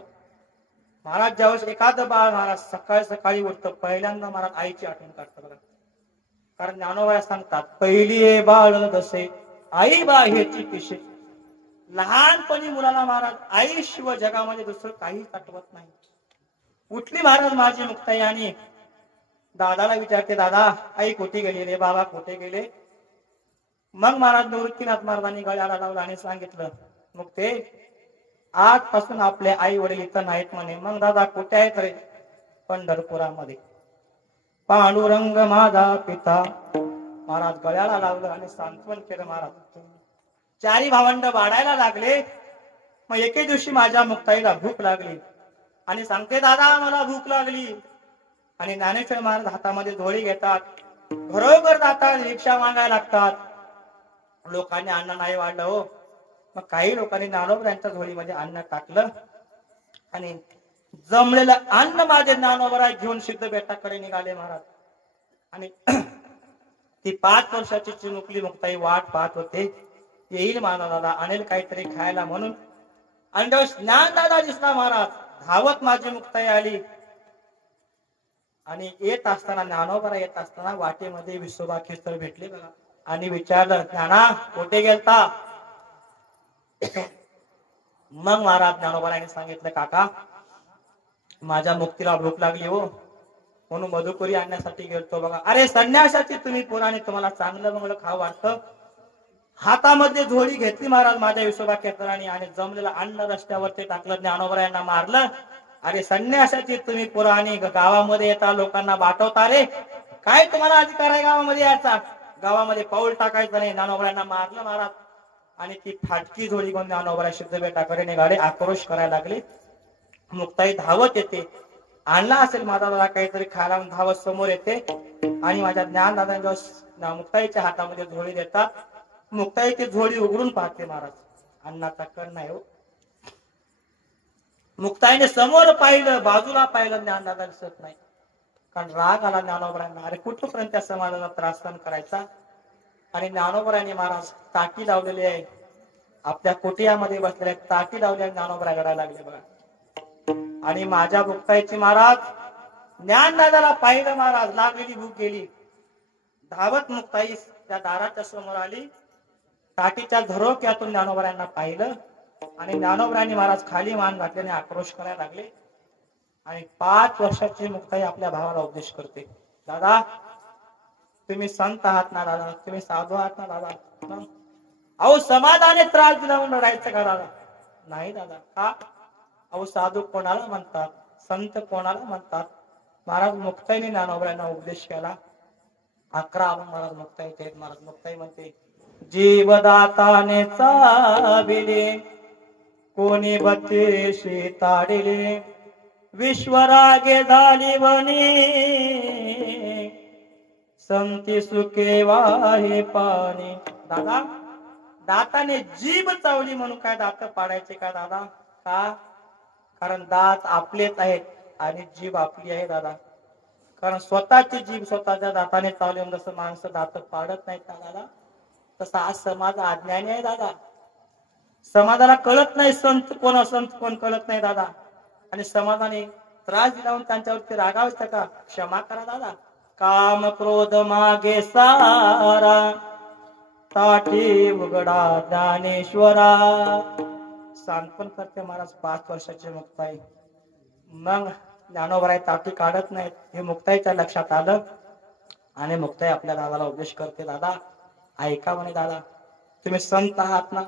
महाराज. ज्यावेळेस एखादं बाळ महाराज सकाळी उठतं पहिल्यांदा महाराज आईची आठवण काढतं बघा. कारण ज्ञानोबा सांगतात, पहिली बाळ जसे आई बाहेरची पिशे. लहानपणी मुलाला महाराज आई शिवाय जगामध्ये दुसरं काहीच आठवत नाही. उठली महाराज माझी मुक्ताई आणि दादाला विचारते, दादा आई कुठे गेली रे, बाबा कुठे गेले? मग महाराज निवृत्तीनाथ महाराजांनी गळ्याला लावला आणि सांगितलं, मुक्ते आजपासून आपले आई वडील इथं नाहीत म्हणे. मग दादा कुठे आहेत रे? पंढरपुरामध्ये. पांडुरंग माझा पिता. महाराज गळ्याला लावलं आणि सांत्वन केलं महाराज. 4 भावंड वाढायला लागले. मग एके दिवशी माझ्या मुक्ताईला भूक लागली आणि सांगते, दादा मला भूक लागली. आणि ज्ञानेश्वर महाराज हातामध्ये झोळी घेतात, घरोघर जातात, रिक्षा मागायला लागतात. लोकांनी अन्न नाही वाढलं हो. मग काही लोकांनी ज्ञानोबा यांच्या झोळीमध्ये अन्न टाकलं आणि जमलेलं अन्न माझे ज्ञानोबा घेऊन सिद्ध बेटाकडे निघाले महाराज. आणि ती 5 वर्षाची चिमुकली मुक्ताई वाट पाहत होते, येईल माझा दादा आणेल काहीतरी खायला म्हणून. आणि ज्ञान दादा दिसला महाराज, धावत माझी मुक्ताई आली. आणि येत असताना ज्ञानोबा येत असताना वाटेमध्ये विसोबा खेचर भेटले बघा. आणि विचारलं, ज्ञाना कुठे गेलता? मग महाराज ज्ञानोबाने सांगितलं, काका माझ्या मुक्तीला भूक लागली हो, म्हणून मधुपुरी आणण्यासाठी गेलतो बघा. अरे संन्यासाची तुम्ही पुराणे, तुम्हाला चांगलं मंगळ खावं वाटतं. हातामध्ये झोळी घेतली महाराज माझ्या विसोबा खेचराने आणि जमलेलं अन्न रस्त्यावरती टाकलं. ज्ञानोबा यांना मारलं. अरे संन्यासाची तुम्ही पुराणे गावामध्ये येता, लोकांना बाटवता रे, काय तुम्हाला अधिकार आहे गावामध्ये यायचा? गावामध्ये पाऊल टाकायचं नाही. ज्ञानोबा मारलं महाराज. आणि ती फाटकी झोळी घेऊन ज्ञानोबा सिद्ध बेटाकडे निघाले. आक्रोश करायला लागले. मुक्ताई धावत येते, आणला असेल माझा दादा काहीतरी खायला, धावत समोर येते आणि माझ्या ज्ञानदादा मुक्ताईच्या हातामध्ये झोळी देतात. मुक्ताई ती झोळी उघडून पाहते महाराज. अन्नाचा कण नाही हो. मुक्ताईने समोर पाहिलं, बाजूला पाहिलं, ज्ञानदादा दिसत नाही. कारण राग आला ज्ञानोबरांना. अरे कुठपर्यंत त्या समाजाला त्रास सहन करायचा. आणि ज्ञानोबरांनी महाराज ताटी लावलेली आहे, आपल्या कुटियामध्ये बसलेल्या ताटी लावल्या ज्ञानोबरा घडायला लागले बघा. आणि माझ्या मुक्ताईची महाराज ज्ञानदादाला पाहिलं, महाराज लागलेली भूक गेली. धावत मुक्ताई त्या दाराच्या समोर आली, ताटीच्या झरोक्यातून ज्ञानोबरांना पाहिलं. आणि ज्ञानोबरांनी महाराज खाली मान घातल्याने आक्रोश करायला लागले. आणि 5 वर्षाची मुक्ताई आपल्या भावाला उपदेश करते, दादा तुम्ही संत आहात ना दादा, तुम्ही साधू आहात ना दादा, अहो समाजाने त्रास दिला म्हणून राहायचं का दादा? नाही दादा. का? अहो साधू कोणाला म्हणतात, संत कोणाला म्हणतात? महाराज मुक्ताईने ज्ञानोबरांना उपदेश केला. 11 अभंग महाराज मुक्ताईचे आहेत. महाराज मुक्ताई म्हणते, जीवदाताने चाविले कोणी बत्तीशी ताडिले, विश्वरागे झाली वनी संती सुके वाहे पाणी. दादा दाताने जीभ चावली म्हणून काय दात पाडायचे का दादा? का? कारण दात आपलेच आहेत आणि जीभ आपली आहे दादा. कारण स्वतःची जीभ स्वतःच्या दाताने चावली म्हणून जसं माणसं दात पाडत नाहीत ना दादा, तसा आज समाज अज्ञानी आहे दादा. समाजाला कळत नाही संत कोण असंत कोण कळत नाही दादा. आणि समाजाने त्रास दिला म्हणून त्यांच्यावरती रागावं का? क्षमा करा दादा. काम क्रोध मागे सारा ताठी उघडा ज्ञानेश्वरा. सांत्वन करते महाराज 5 वर्षाची मुक्ताई. मग ज्ञानोबराय ताटी काढत नाहीत हे मुक्ताईच्या लक्षात आलं. आणि मुक्ताई आपल्या दादाला उपदेश करते, दादा ऐका म्हणे दादा, तुम्ही संत आहात ना,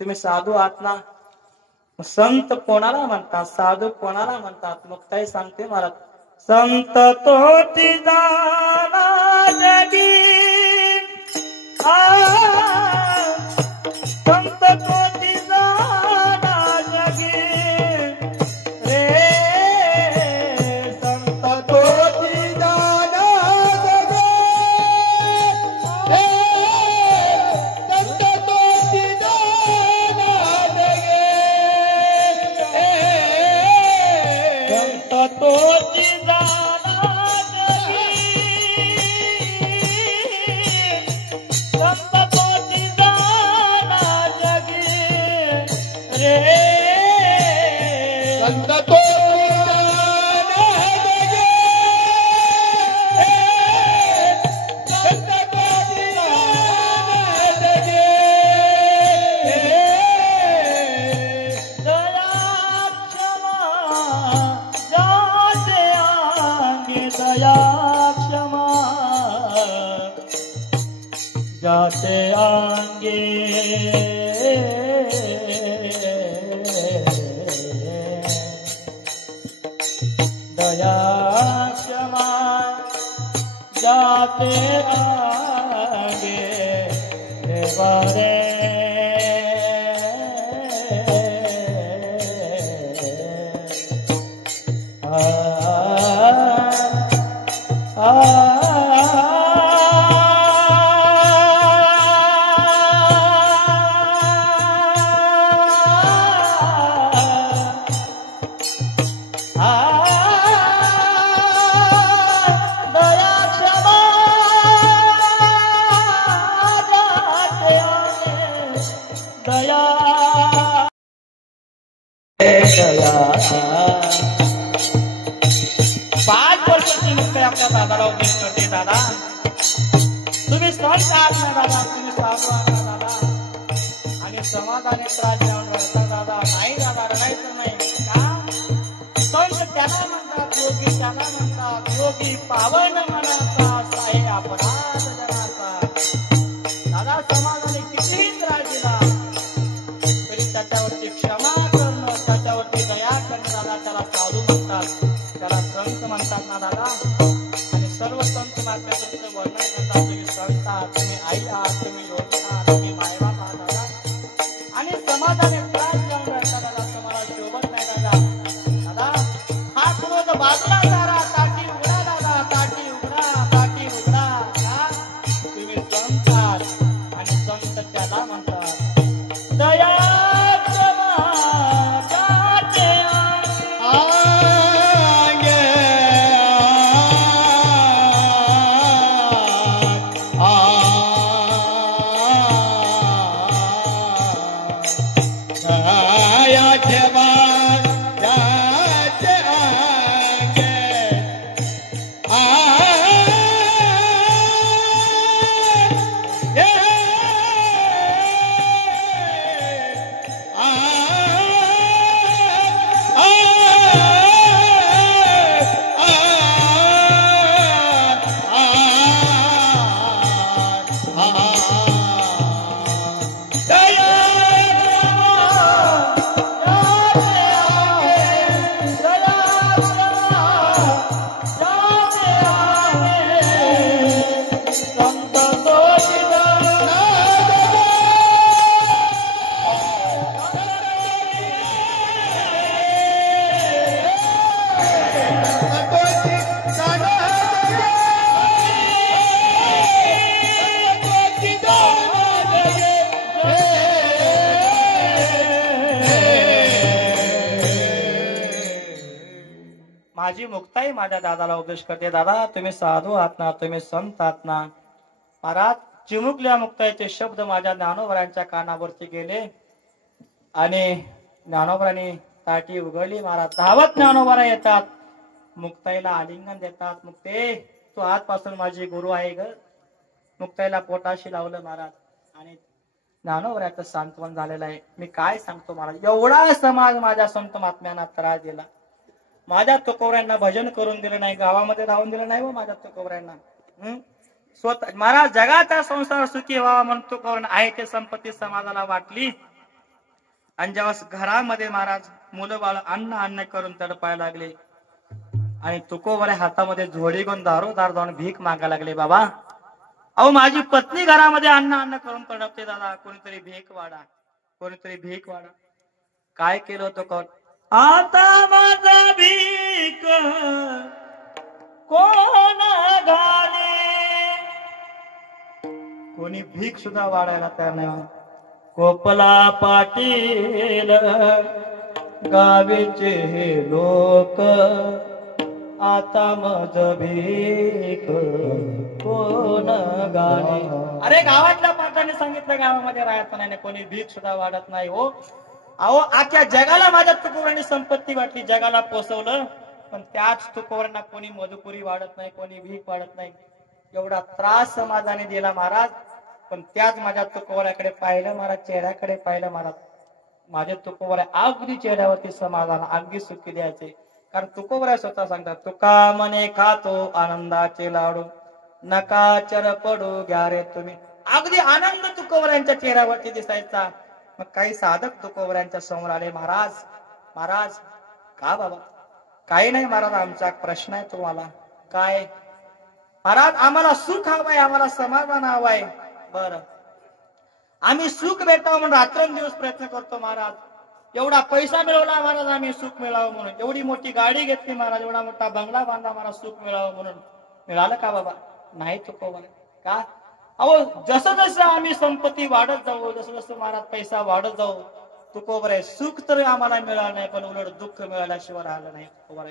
तुम्ही साधू आहात ना. संत कोणाला म्हणतात, साधू कोणाला म्हणतात? मुक्ताई सांगते महाराज, संत तोटी जाना जगी, संत तोटी जाना जगी रे, संत तोटी जाना जगी रे, संत तोटी जाना जगी रे, संत तोटी जाते आंगे दया क्षमा जाते आगे देवारे आपल्या दादाला उपदेश करते, दादा तुम्ही संत आहात ना दादा, तुम्ही साधू आहात ना दादा. आणि समाजाने त्रास देऊन रडता दादा. नाही दादा, रडायचं नाही. का? संत त्याला म्हणतात, योगी त्याला म्हणतात, योगी पावन मनाचा साहे अपराध जनाचा. दादा समाजाने कितीही त्रास दिला तरी त्याच्यावरती क्षमा करणं, त्याच्यावरती दया करणं दादा, त्याला साधू म्हणतात, त्याला संत म्हणतात ना दादा. सर्व संत महात्म्याचं तुमचं वर्णन करतात. तुम्ही संत आहात, तुम्ही आई आहात, तुम्ही योगी आहात, तुम्ही मायबाप आहात दादा. आणि समाजाने त्रास देऊन राहिला दादा, तुम्हाला शोभत नाही दादा. दादा हा क्रोध बाजूला सारा, ताटी उघडा दादा, ताटी उघडा माझी मुक्ताई माझ्या दादाला उपदेश करते, दादा तुम्ही साधू आहात ना, तुम्ही संत आहात ना. महाराज चिमुकल्या मुक्ताईचे शब्द माझ्या ज्ञानोबरांच्या कानावरती गेले आणि ज्ञानोबरांनी ताटी उघडली. महाराज धावत ज्ञानोबरा येतात, मुक्ताईला आलिंगन देतात. मुक्ते तू आजपासून माझी गुरु आहे ग. मुक्ताईला पोटाशी लावलं महाराज आणि ज्ञानोबराचं सांत्वन झालेलं आहे. मी काय सांगतो महाराज, एवढा समाज माझ्या संत महात्म्यांना त्रास दिला, माझ्या तुकोबऱ्यांना भजन करून दिलं नाही, गावामध्ये राहून दिलं नाही व माझ्या तुकोबऱ्यांना. स्वतः महाराज जगाचा संसार सुखी व्हावा म्हणून तुकोबऱ्यांना आहे ते संपत्ती समाजाला वाटली. आणि जेव्हा घरामध्ये महाराज मुलं बाळ अन्न करून तडपायला लागले आणि तुकोबऱ्या हातामध्ये झोडी घेऊन दारोदार जाऊन भीक मागायला लागले. बाबा अहो माझी पत्नी घरामध्ये अन्न करून तडपते, दादा कोणीतरी भीक वाढा, कोणीतरी भीक वाढा. काय केलं होतं कोण, आता माझा भीक कोण घाले. कोणी भीक सुद्धा वाढायला तयार नाही. कोपला पाटील गावीचे हे लोक, आता मज भीक कोण गाणे. अरे गावातल्या पाटाने सांगितलं गावामध्ये राहायचं नाही, कोणी भीक सुद्धा वाढत नाही हो. अहो आख्या जगाला माझ्या तुकोबऱ्यांनी संपत्ती वाटली, जगाला पोचवलं, पण त्याच तुकोबऱ्यांना कोणी मधुपुरी वाढत नाही, कोणी भीक वाढत नाही. एवढा त्रास समाजाने दिला महाराज. पण त्याच माझ्या तुकोबऱ्याकडे पाहिलं महाराज, चेहऱ्याकडे पाहिलं महाराज, माझे तुकोबऱ्या अगदी चेहऱ्यावरती समाजाला अगदी सुखी द्यायचे. कारण तुकोबऱ्या स्वतः सांगतात, तुका मने खातो आनंदाचे लाडू, नका चर पडू घ्या रे तुम्ही. अगदी आनंद तुकोबऱ्यांच्या चेहऱ्यावरती दिसायचा. मग काही साधक तुकोबऱ्यांच्या समोर आले, महाराज महाराज का बाबा, काही नाही महाराज, आमचा प्रश्न आहे तुम्हाला. काय महाराज, आम्हाला सुख हवंय, आम्हाला समाधान हवंय. बर आम्ही सुख भेटावं म्हणून रात्रंदिवस प्रयत्न करतो महाराज. एवढा पैसा मिळवला महाराज आम्ही सुख मिळावं म्हणून, एवढी मोठी गाडी घेतली महाराज, एवढा मोठा बंगला बांधला महाराज सुख मिळावं म्हणून. मिळालं का बाबा, नाही तुकोबरा. का अहो जसं जसं आम्ही संपत्ती वाढत जाऊ, जसं जसं महाराज पैसा वाढत जाऊ, तुकोबरा सुख तर आम्हाला मिळालं नाही, पण उलट दुःख मिळाल्याशिवाय राहिलं नाही तुकोबरा.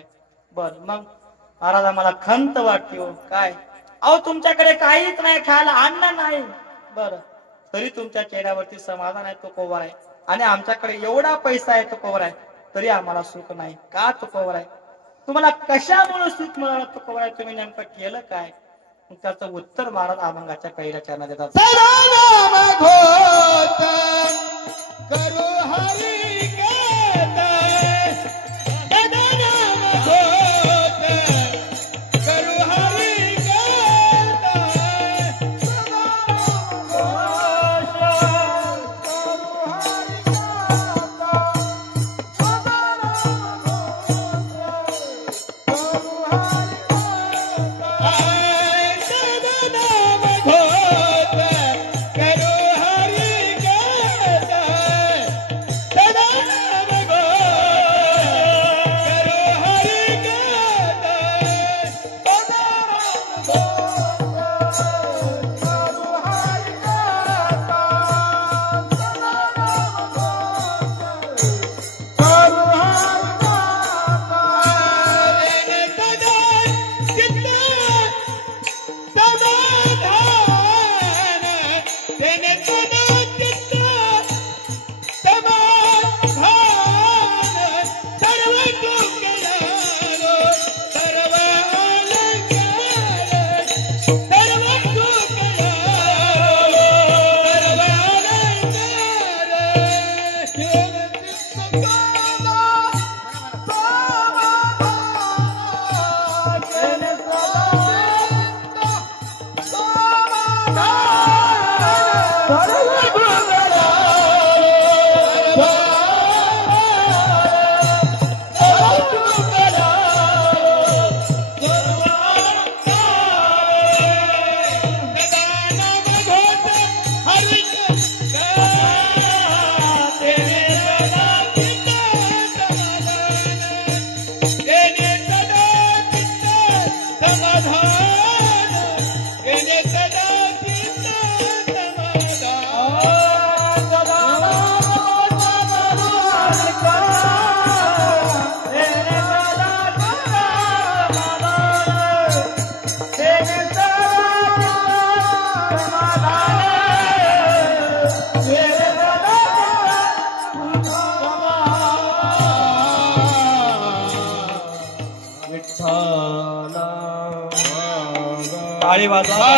बर मग महाराज आम्हाला खंत वाटते हो. काय अहो तुमच्याकडे काहीच नाही, खायला अन्न नाही, बर तरी तुमच्या चेहऱ्यावरती समाधान आहे तुकोबरा आहे. आणि आमच्याकडे एवढा पैसा आहे तुकोबरा आहे, तरी आम्हाला सुख नाही. का तुकोबरा आहे, तुम्हाला कशामुळे सुख मिळालं तुकोबरा आहे, तुम्ही नेमकं केलं काय. त्याचं उत्तर महाराज अभंगाच्या पहिल्या चरणात देतात. करू हरी टाळी वाजवा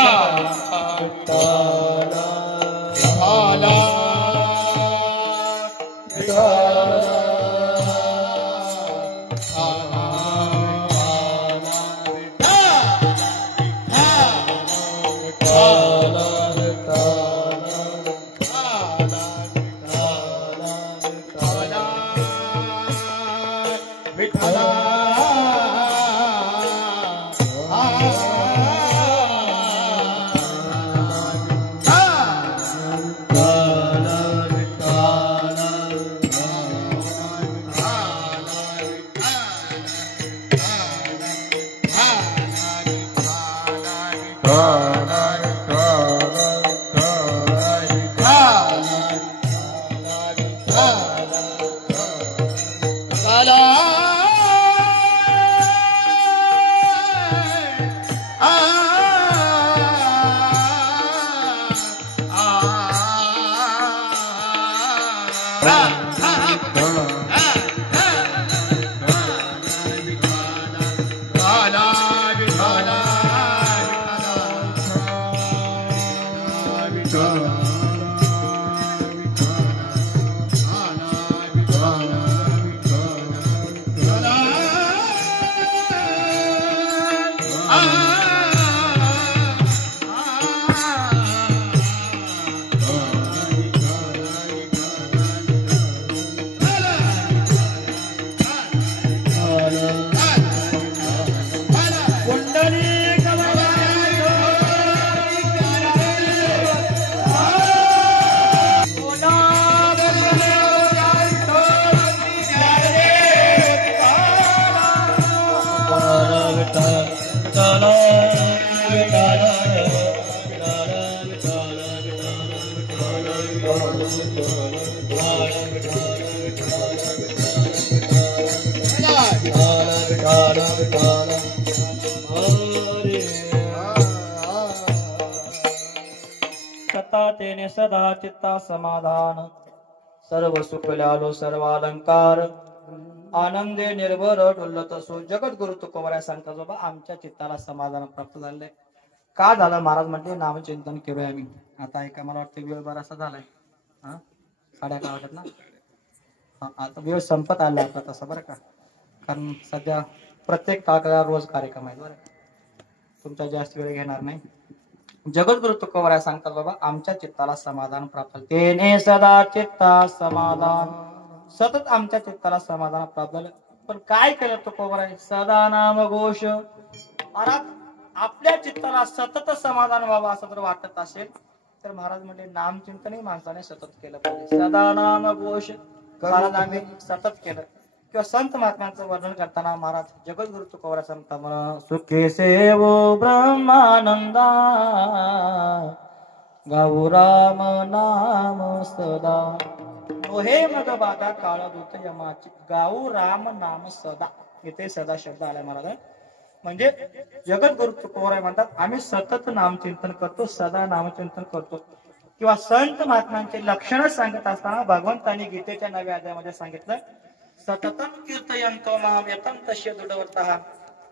तेने सदा चित्ता समाधान सर्व सुखल्यालो सर्व अलंकार आनंदे निर्भर डुलत असो जगद्गुरु तुकोबराय सांगता बाबा आमच्या चित्ताला समाधान प्राप्त झालंय का झालं महाराज म्हणजे नामचिंतन केलोय आम्ही आता ऐका मला वाटतं वेळ बराचसा झालाय हा 11:30 वाजत ना आता वेळ संपत आला आपला तसा बरं का कारण सध्या प्रत्येक काळाला रोज कार्यक्रम आहे बरं तुमचा जास्त वेळ घेणार नाही जगद्गुरु तुकोबराय सांगतात बाबा आमच्या चित्ताला समाधान प्राप्त तेने सदा चित्ता समाधान सतत आमच्या चित्ताला समाधान प्राप्त झालं पण काय केलं तुकोबराय सदा नाम घोष महाराज आपल्या चित्ताला सतत समाधान व्हावं असं जर वाटत असेल तर महाराज म्हणजे नामचिंतनही माणसाने सतत केलं पाहिजे सदा नाम घोष महाराज आम्ही सतत केलं किंवा संत महात्म्यांचं वर्णन करताना महाराज जगद्गुरु तुकोबराय सांगता मला सुखे सेवो ब्रह्मानंदा गाऊ राम नाम सदा हे मग बाधा काळ दूत यमाची गाऊ राम नाम सदा इथे सदा शब्द आलाय महाराज म्हणजे जगद्गुरु तुकोबराय म्हणतात आम्ही सतत नामचिंतन करतो सदा नामचिंतन करतो किंवा संत महात्म्यांचे लक्षण सांगत असताना भगवंतांनी गीतेच्या 9व्या अध्यायामध्ये सांगितलं सततं कीर्तयन्तो माम यतं तस्य दृढवतः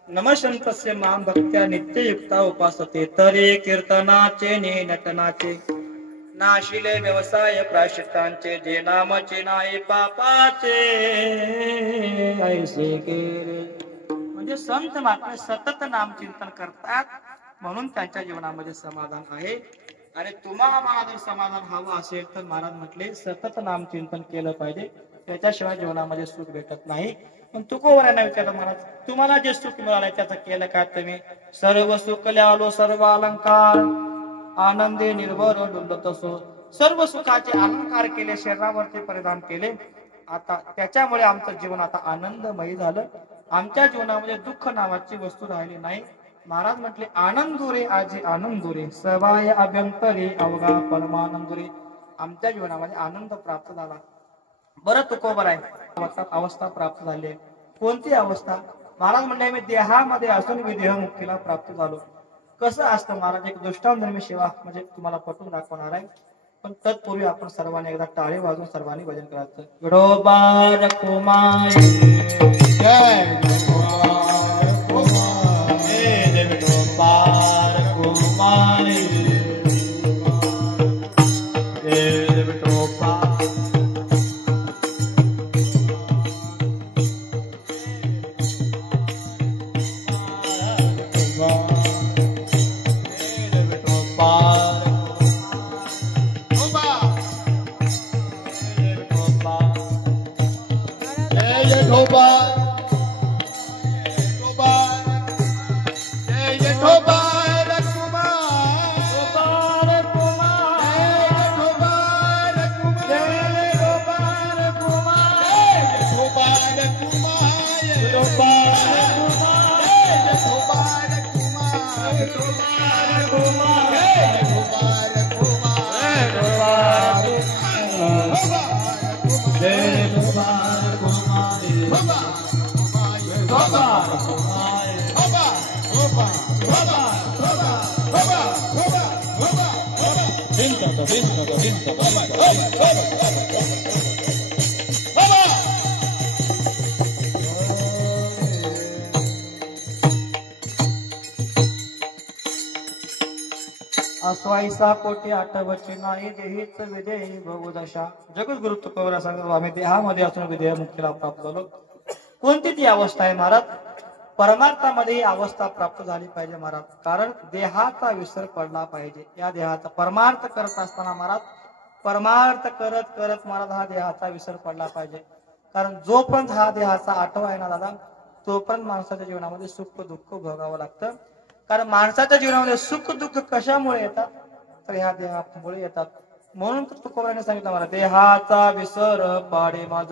नमशन्तस्य माम भक्त्या नित्ययुक्ता उपासते तरे कीर्तनाचे ने नटनाचे नाशिले व्यवसाय प्रायश्चित्तांचे जे नामचे नाही पापाचे ऐसे केले म्हणजे संत महात्मे सतत नामचिंतन करतात म्हणून त्यांच्या जीवनामध्ये समाधान आहे आणि तुम्हाला जर समाधान हवं असेल तर महाराज म्हटले सतत नामचिंतन केलं पाहिजे त्याच्याशिवाय जीवनामध्ये सुख भेटत नाही पण तुकोबरायांना विचारलं महाराज तुम्हाला जे सुख मिळालंय त्याचं केलं का तुम्ही सर्व सुख ल्यालो सर्व अलंकार आनंदे निर्भर डुलत असो सर्व सुखाचे अलंकार केले शरीरावरती परिधान केले आता त्याच्यामुळे आमचं जीवन आता आनंदमयी झालं आमच्या जीवनामध्ये दुःख नावाची वस्तू राहिली नाही महाराज म्हटले आनंदुरे आजी आनंदुरे सवाय अभ्यंतरे अवघा परमानंदुरे आमच्या जीवनामध्ये आनंद प्राप्त झाला बरं तुकोबराय अवस्था प्राप्त झाली कोणती अवस्था महाराज म्हणले मी देहामध्ये असून विदेह मुक्तीला प्राप्त झालो कसं असतं महाराज एक दृष्टांत सेवा म्हणजे तुम्हाला पटवून दाखवणार आहे पण तत्पूर्वी आपण सर्वांनी एकदा टाळी वाजून सर्वांनी भजन करायचं विठोबा कुमारी जय विठोबा कुमारी अस्वाईसा कोटी आठवची नाही देहीच विधेय बहुदशा. जगद्गुरु तुकोबरा सांगतो आम्ही देहामध्ये असून विधेय मुक्तीला प्राप्त झालो. कोणती ती अवस्था आहे महाराज? परमार्थामध्ये ही अवस्था प्राप्त झाली पाहिजे महाराज. कारण देहाचा विसर पडला पाहिजे. या देहाचा परमार्थ करत असताना महाराज परमार्थ करत करत महाराज हा देहाचा विसर पडला पाहिजे. कारण जोपर्यंत हा देहाचा आठवा आहे ना दादा तोपर्यंत माणसाच्या जीवनामध्ये सुख दुःख भोगावं लागतं. कारण माणसाच्या जीवनामध्ये सुख दुःख कशामुळे येतात तर ह्या देहामुळे येतात. म्हणून तर तुकोबराने सांगितलं मला देहाचा विसर पाडे माझ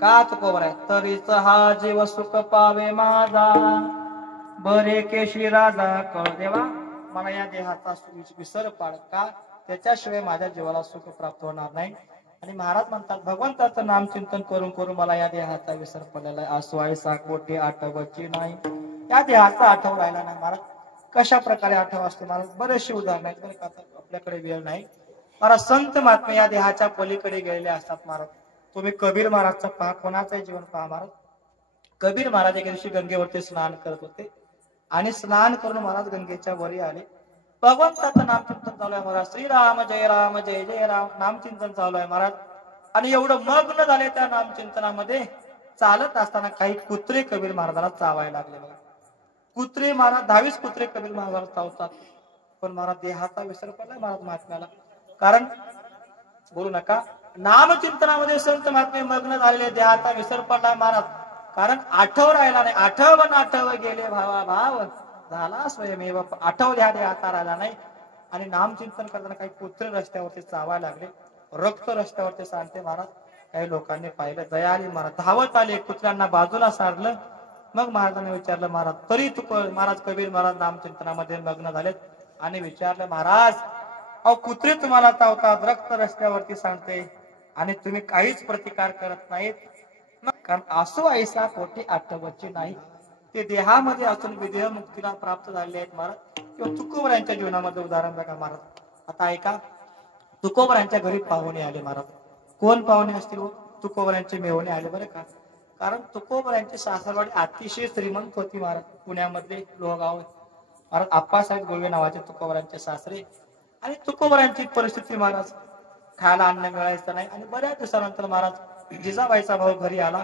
का तुकोबर आहे तरीच हा जीव सुख पावे माझा बरे केशी राजा कळ देवा मला या देहाचा विसर पाड का त्याच्याशिवाय माझ्या जीवाला सुख प्राप्त होणार नाही. आणि महाराज म्हणतात भगवंताचं नामचिंतन करून करून मला या देहाचा विसर पडलेला आहे. अस्वाईसा कोटी आठवची नाही. या देहाचा आठव राहिला नाही महाराज. कशा प्रकारे आठव असते महाराज? बरेचसे उदाहरण आहेत बरं का, आपल्याकडे वेळ नाही. महाराज संत महात्मे या देहाच्या पलीकडे गेलेले असतात महाराज. तुम्ही कबीर महाराजचा पहा, कोणाचंही जीवन पहा महाराज. कबीर महाराज एके दिवशी गंगेवरती स्नान करत होते आणि स्नान करून महाराज गंगेच्या वरी आले. भगवंताचं नामचिंतन चालू आहे महाराज. श्रीराम जय जय राम नामचिंतन चालू आहे महाराज. आणि एवढं मग्न झाले त्या नामचिंतनामध्ये चालत असताना काही कुत्रे कबीर महाराजाला चावायला लागले बघा. कुत्रे महाराज 22 कुत्रे कबीर महाराज चावतात. पण महाराज देहाचा विसर पडला महाराज महात्म्याला. कारण बोलू नका नामचिंतनामध्ये संत महात्मे मग्न झालेले देहाचा विसर पडला महाराज. कारण आठव राहिला नाही. आठव गेले भावा भाव झाला स्वयमेव. आठव देहाचा राहिला नाही. आणि नामचिंतन करताना काही कुत्रे रस्त्यावरती चावायला लागले. रक्त रस्त्यावरती सांगते महाराज. काही लोकांनी पाहिलं दया आली महाराज धावत आले कुत्र्यांना बाजूला सारलं. मग महाराजांनी विचारलं महाराज तरी तू महाराज कबीर महाराज नामचिंतनामध्ये मग्न झालेत आणि विचारलं महाराज अहो कुत्रे तुम्हाला चावतात रक्त रस्त्यावरती सांगते आणि तुम्ही काहीच प्रतिकार करत नाहीत. कारण असो ऐसा कोटी आठवची नाही. ते देहामध्ये असून विदेह मुक्तीला प्राप्त झाले आहेत महाराज. किंवा तुकोबरांच्या जीवनामध्ये उदाहरण बघा महाराज. आता ऐका तुकोबरांच्या घरी पाहुणे आले महाराज. कोण पाहुणे असतील? तुकोबरांचे मेहुणे आले बरं का. कारण तुकोबरांची सासरवाडी अतिशय श्रीमंत होती महाराज. पुण्यामधले लोहगाव महाराज आप्पासाहेब गोळवे नावाचे तुकोबरांचे सासरे. आणि तुकोबरांची परिस्थिती महाराज खायला अन्न मिळायचं नाही. आणि बऱ्याच दिवसानंतर महाराज जिजाबाईचा भाऊ घरी आला.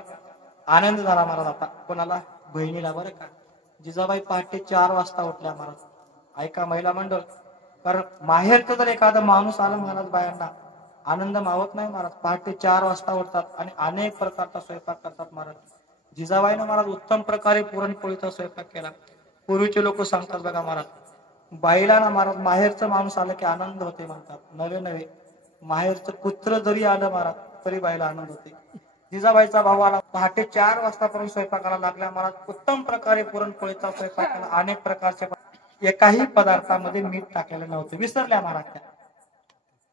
आनंद झाला महाराज. आता कोणाला? बहिणीला बरं का. जिजाबाई पहाटे 4 वाजता उठल्या महाराज. ऐका महिला मंडळ. कारण माहेरचं जर एखादा माणूस आला महाराज बायांना आनंद मावत नाही महाराज. पहाटे 4 वाजता उठतात आणि अनेक प्रकारचा स्वयंपाक करतात महाराज. जिजाबाईनं महाराज उत्तम प्रकारे पुरणपोळीचा स्वयंपाक केला. पूर्वीचे लोक सांगतात बघा महाराज बाईला ना महाराज माहेरचं माणूस आलं की आनंद होते म्हणतात. नवे माहेरचं कुत्र जरी आलं महाराज तरी बाईला आनंद होते. जिजाबाईचा भाऊ आला पहाटे 4 वाजतापर्यंत स्वयंपाकाला लागला महाराज. उत्तम प्रकारे पुरणपोळीचा स्वयंपाक केला. अनेक प्रकारचे एकाही पदार्थामध्ये मीठ टाकलेलं नव्हतं. विसरल्या महाराज त्या.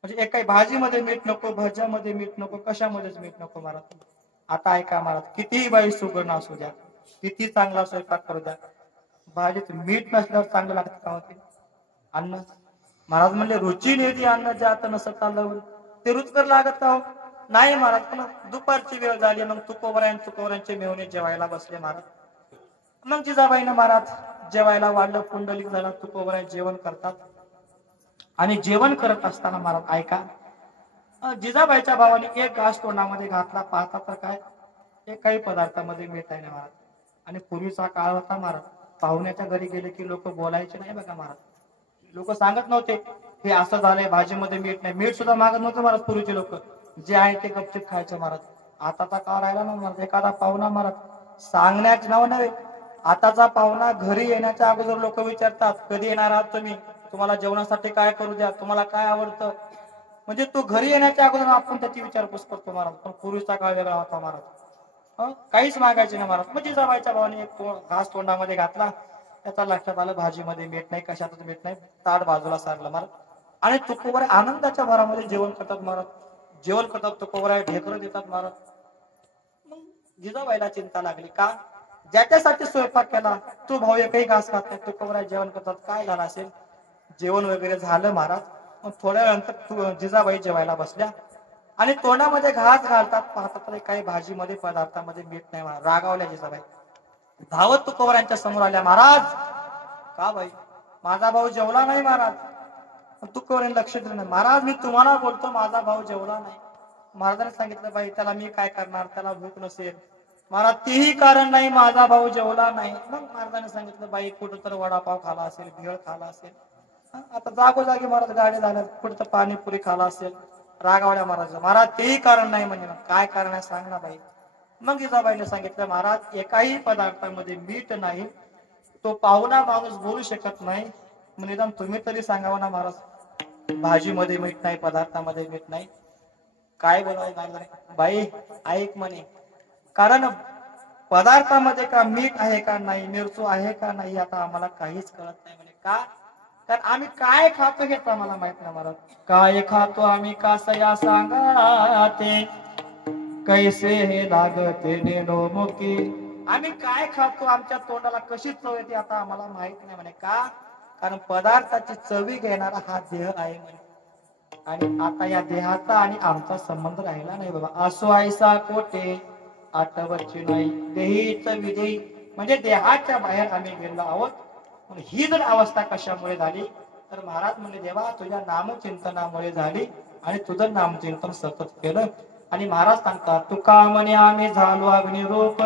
म्हणजे एकाही भाजीमध्ये मीठ नको भज्यामध्ये मीठ नको कशामध्येच मीठ नको महाराज. आता ऐका महाराज कितीही बाई सुगरण असू द्या किती चांगला स्वयंपाक करू द्या भाजीत मीठ नसल्यावर चांगलं लागतं का होते अन्न? महाराज म्हणले रुची नेती अन्न ज्यात नसत आलं ते रुचकर लागत का हो? नाही महाराज. पण दुपारची वेळ झाली मग तुकोबरांचे मेहुणे जेवायला बसले महाराज. मग जिजाबाईनं महाराज जेवायला वाढलं. पुंडलिक झाला. तुकोबराय जेवण करतात. आणि जेवण करत असताना महाराज ऐका जिजाबाईच्या भावाने एक घास तोंडामध्ये घातला. पाहता तर काय एकाही पदार्थामध्ये मीठ आहे ना महाराज. आणि पूर्वीचा काळ होता महाराज. पाहुण्याच्या घरी गेले की लोक बोलायचे नाही बघा महाराज. लोक सांगत नव्हते हे असं झालंय भाजीमध्ये मीठ नाही. मीठ सुद्धा मागत नव्हतं महाराज. पूर्वीचे लोक जे आहे ते गपचिप खायचे महाराज. आताचा काळ राहिला ना महाराज, एखादा पाहुणा महाराज सांगण्याचे नाव नव्हे, आताचा पाहुणा घरी येण्याच्या अगोदर लोक विचारतात कधी येणार आहात तुम्ही, तुम्हाला जेवणासाठी काय करू द्या, तुम्हाला काय आवडतं. म्हणजे तो घरी येण्याच्या अगोदर आपण त्याची विचारपूस करतो महाराज. पण पूर्वीचा काळ वेगळा होता महाराज. काहीच मागायचे नाही महाराज. म्हणजे जिजाबाईच्या भावाने एक घास तोंडामध्ये घातला, त्याचा लक्षात आलं भाजीमध्ये मीठ नाही, कशातच मीठ नाही, ताट बाजूला सारलं महाराज. आणि तुकोबऱ्या आनंदाच्या भरामध्ये जेवण करतात महाराज. जेवण करतात, तुकोबऱ्या ढेकरं देतात महाराज. मग जिजाबाईला चिंता लागली का, ज्याच्यासाठी स्वयंपाक केला तो भाऊ एकही घास खात नाही, तुकोबऱ्या जेवण करतात, काय झालं असेल. जेवण वगैरे झालं महाराज. मग थोड्या वेळानंतर जिजाबाई जेवायला बसल्या आणि तोंडामध्ये घास घालतात, पाहतात तर काही भाजीमध्ये पदार्थामध्ये मीठ नाही महाराज. रागावल्या जिजाबाई, धावत तुकोबऱ्यांच्या समोर आल्या. महाराज, का बाई, माझा भाऊ जेवला नाही महाराज. तुकोबऱ्यांनी लक्ष दिलं नाही. महाराज, मी तुम्हाला बोलतो, माझा भाऊ जेवला नाही. महाराजांनी सांगितलं, बाई त्याला मी काय करणार, त्याला भूक नसेल. महाराज, तेही कारण नाही, माझा भाऊ जेवला नाही. मग महाराजांनी सांगितलं, बाई कुठं तर वडापाव खाला असेल, भेळ खाला असेल. आता जागोजागी महाराज गाडी झाल्या, कुठं पाणीपुरी खाला असेल. रागावल्या महाराज. महाराज, तेही कारण नाही. म्हणजे काय कारण आहे सांग ना बाई. मग जिजाबाईने सांगितलं, महाराज एकाही पदार्थामध्ये मीठ नाही, तो पाहुणा माणूस बोलू शकत नाही, निदान तुम्ही तरी सांगावं ना महाराज, भाजीमध्ये मीठ नाही, पदार्थामध्ये मीठ नाही, काय बोलावं बाई. ऐक म्हणे, कारण पदार्थामध्ये का मीठ आहे का नाही, मिरचू आहे का नाही, आता आम्हाला काहीच कळत नाही म्हणे. का, तर आम्ही काय खातो हेच आम्हाला माहित नाही महाराज. काय खातो आम्ही कासया सांगा ते, कैसे हे लागते नेनो मुकी. आम्ही काय खातो, आमच्या तोंडाला कशी चव येते आता आम्हाला माहित नाही म्हणे. का, कारण पदार्थाची चवी घेणारा हा देह आहे म्हणे. आणि आता या देहाचा आणि आमचा संबंध राहिला नाही बाबा. असो ऐसा कोटे आठवची नाही, देहीच विधेयी. म्हणजे देहाच्या बाहेर आम्ही गेलो आहोत. ही जर अवस्था कशामुळे झाली, तर महाराज म्हणजे देवा तुझ्या नामचिंतनामुळे झाली. आणि तुझं नामचिंतन सतत केलं. आणि महाराज सांगतात, तुका म्हणे आम्ही झालो अग्निरूप,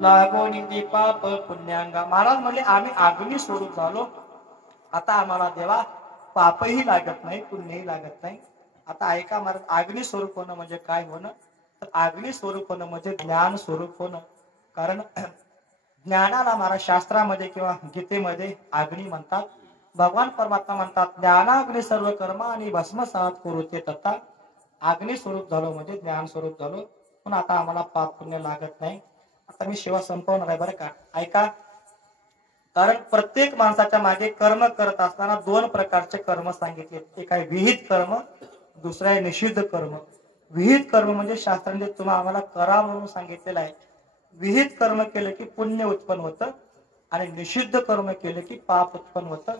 लागोनी दीपाप पुण्यांगा. महाराज म्हणले आम्ही अग्नी स्वरूप झालो. आता आम्हाला देवा पापही लागत नाही, पुण्यही लागत नाही. आता ऐका महाराज, अग्नी स्वरूप होणं म्हणजे काय होणं, तर अग्नी स्वरूप होणं म्हणजे ज्ञान स्वरूप होणं. कारण ज्ञानाला महाराज शास्त्रामध्ये किंवा गीतेमध्ये अग्नी म्हणतात. भगवान परमात्मा म्हणतात, ज्ञानाग्नी सर्व कर्म आणि भस्मसात कुरुते तथा. अग्नी स्वरूप झालो म्हणजे ज्ञान स्वरूप झालो. पण आता आम्हाला पाप पुण्य लागत नाही. आता मी सेवा संपवणार आहे बरं का, ऐका. कारण प्रत्येक माणसाच्या मागे कर्म करत असताना दोन प्रकारचे कर्म सांगितले. एक आहे विहित कर्म, दुसरं आहे निषिद्ध कर्म. विहित कर्म म्हणजे शास्त्राने तुम्हाला आम्हाला करा म्हणून सांगितलेलं आहे. विहित कर्म केलं की पुण्य उत्पन्न होतं आणि निषिद्ध कर्म केलं की पाप उत्पन्न होतं.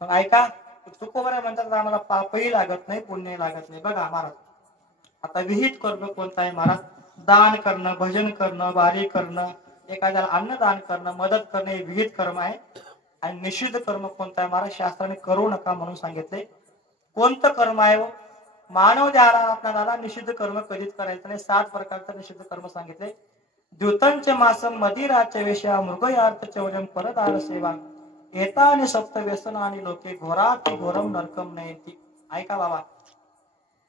मग ऐका, तुकोबऱ्या म्हणतात आम्हाला पापही लागत नाही, पुण्यही लागत नाही. बघा महाराज, आता विहित कर्म कोणता आहे महाराज, दान करणं, भजन करणं, वारी करणं, एखाद्याला अन्नदान करणं, मदत करणे, हे विहित कर्म आहे. आणि निषिद्ध कर्म कोणता आहे महाराज, शास्त्राने करू नका म्हणून सांगितले. कोणतं कर्म आहे? मानव द्याला निषिद्ध कर्म कधीच करायचं नाही. 7 प्रकारचं निषिद्ध कर्म सांगितले. द्युतंच मासम मदिराच्या वेशा मृगयार्थ चौर्यम परदार सेवा येता आणि सप्त व्यसन आणि लोके घोराती घोरम नरकम नयती. ऐका बाबा,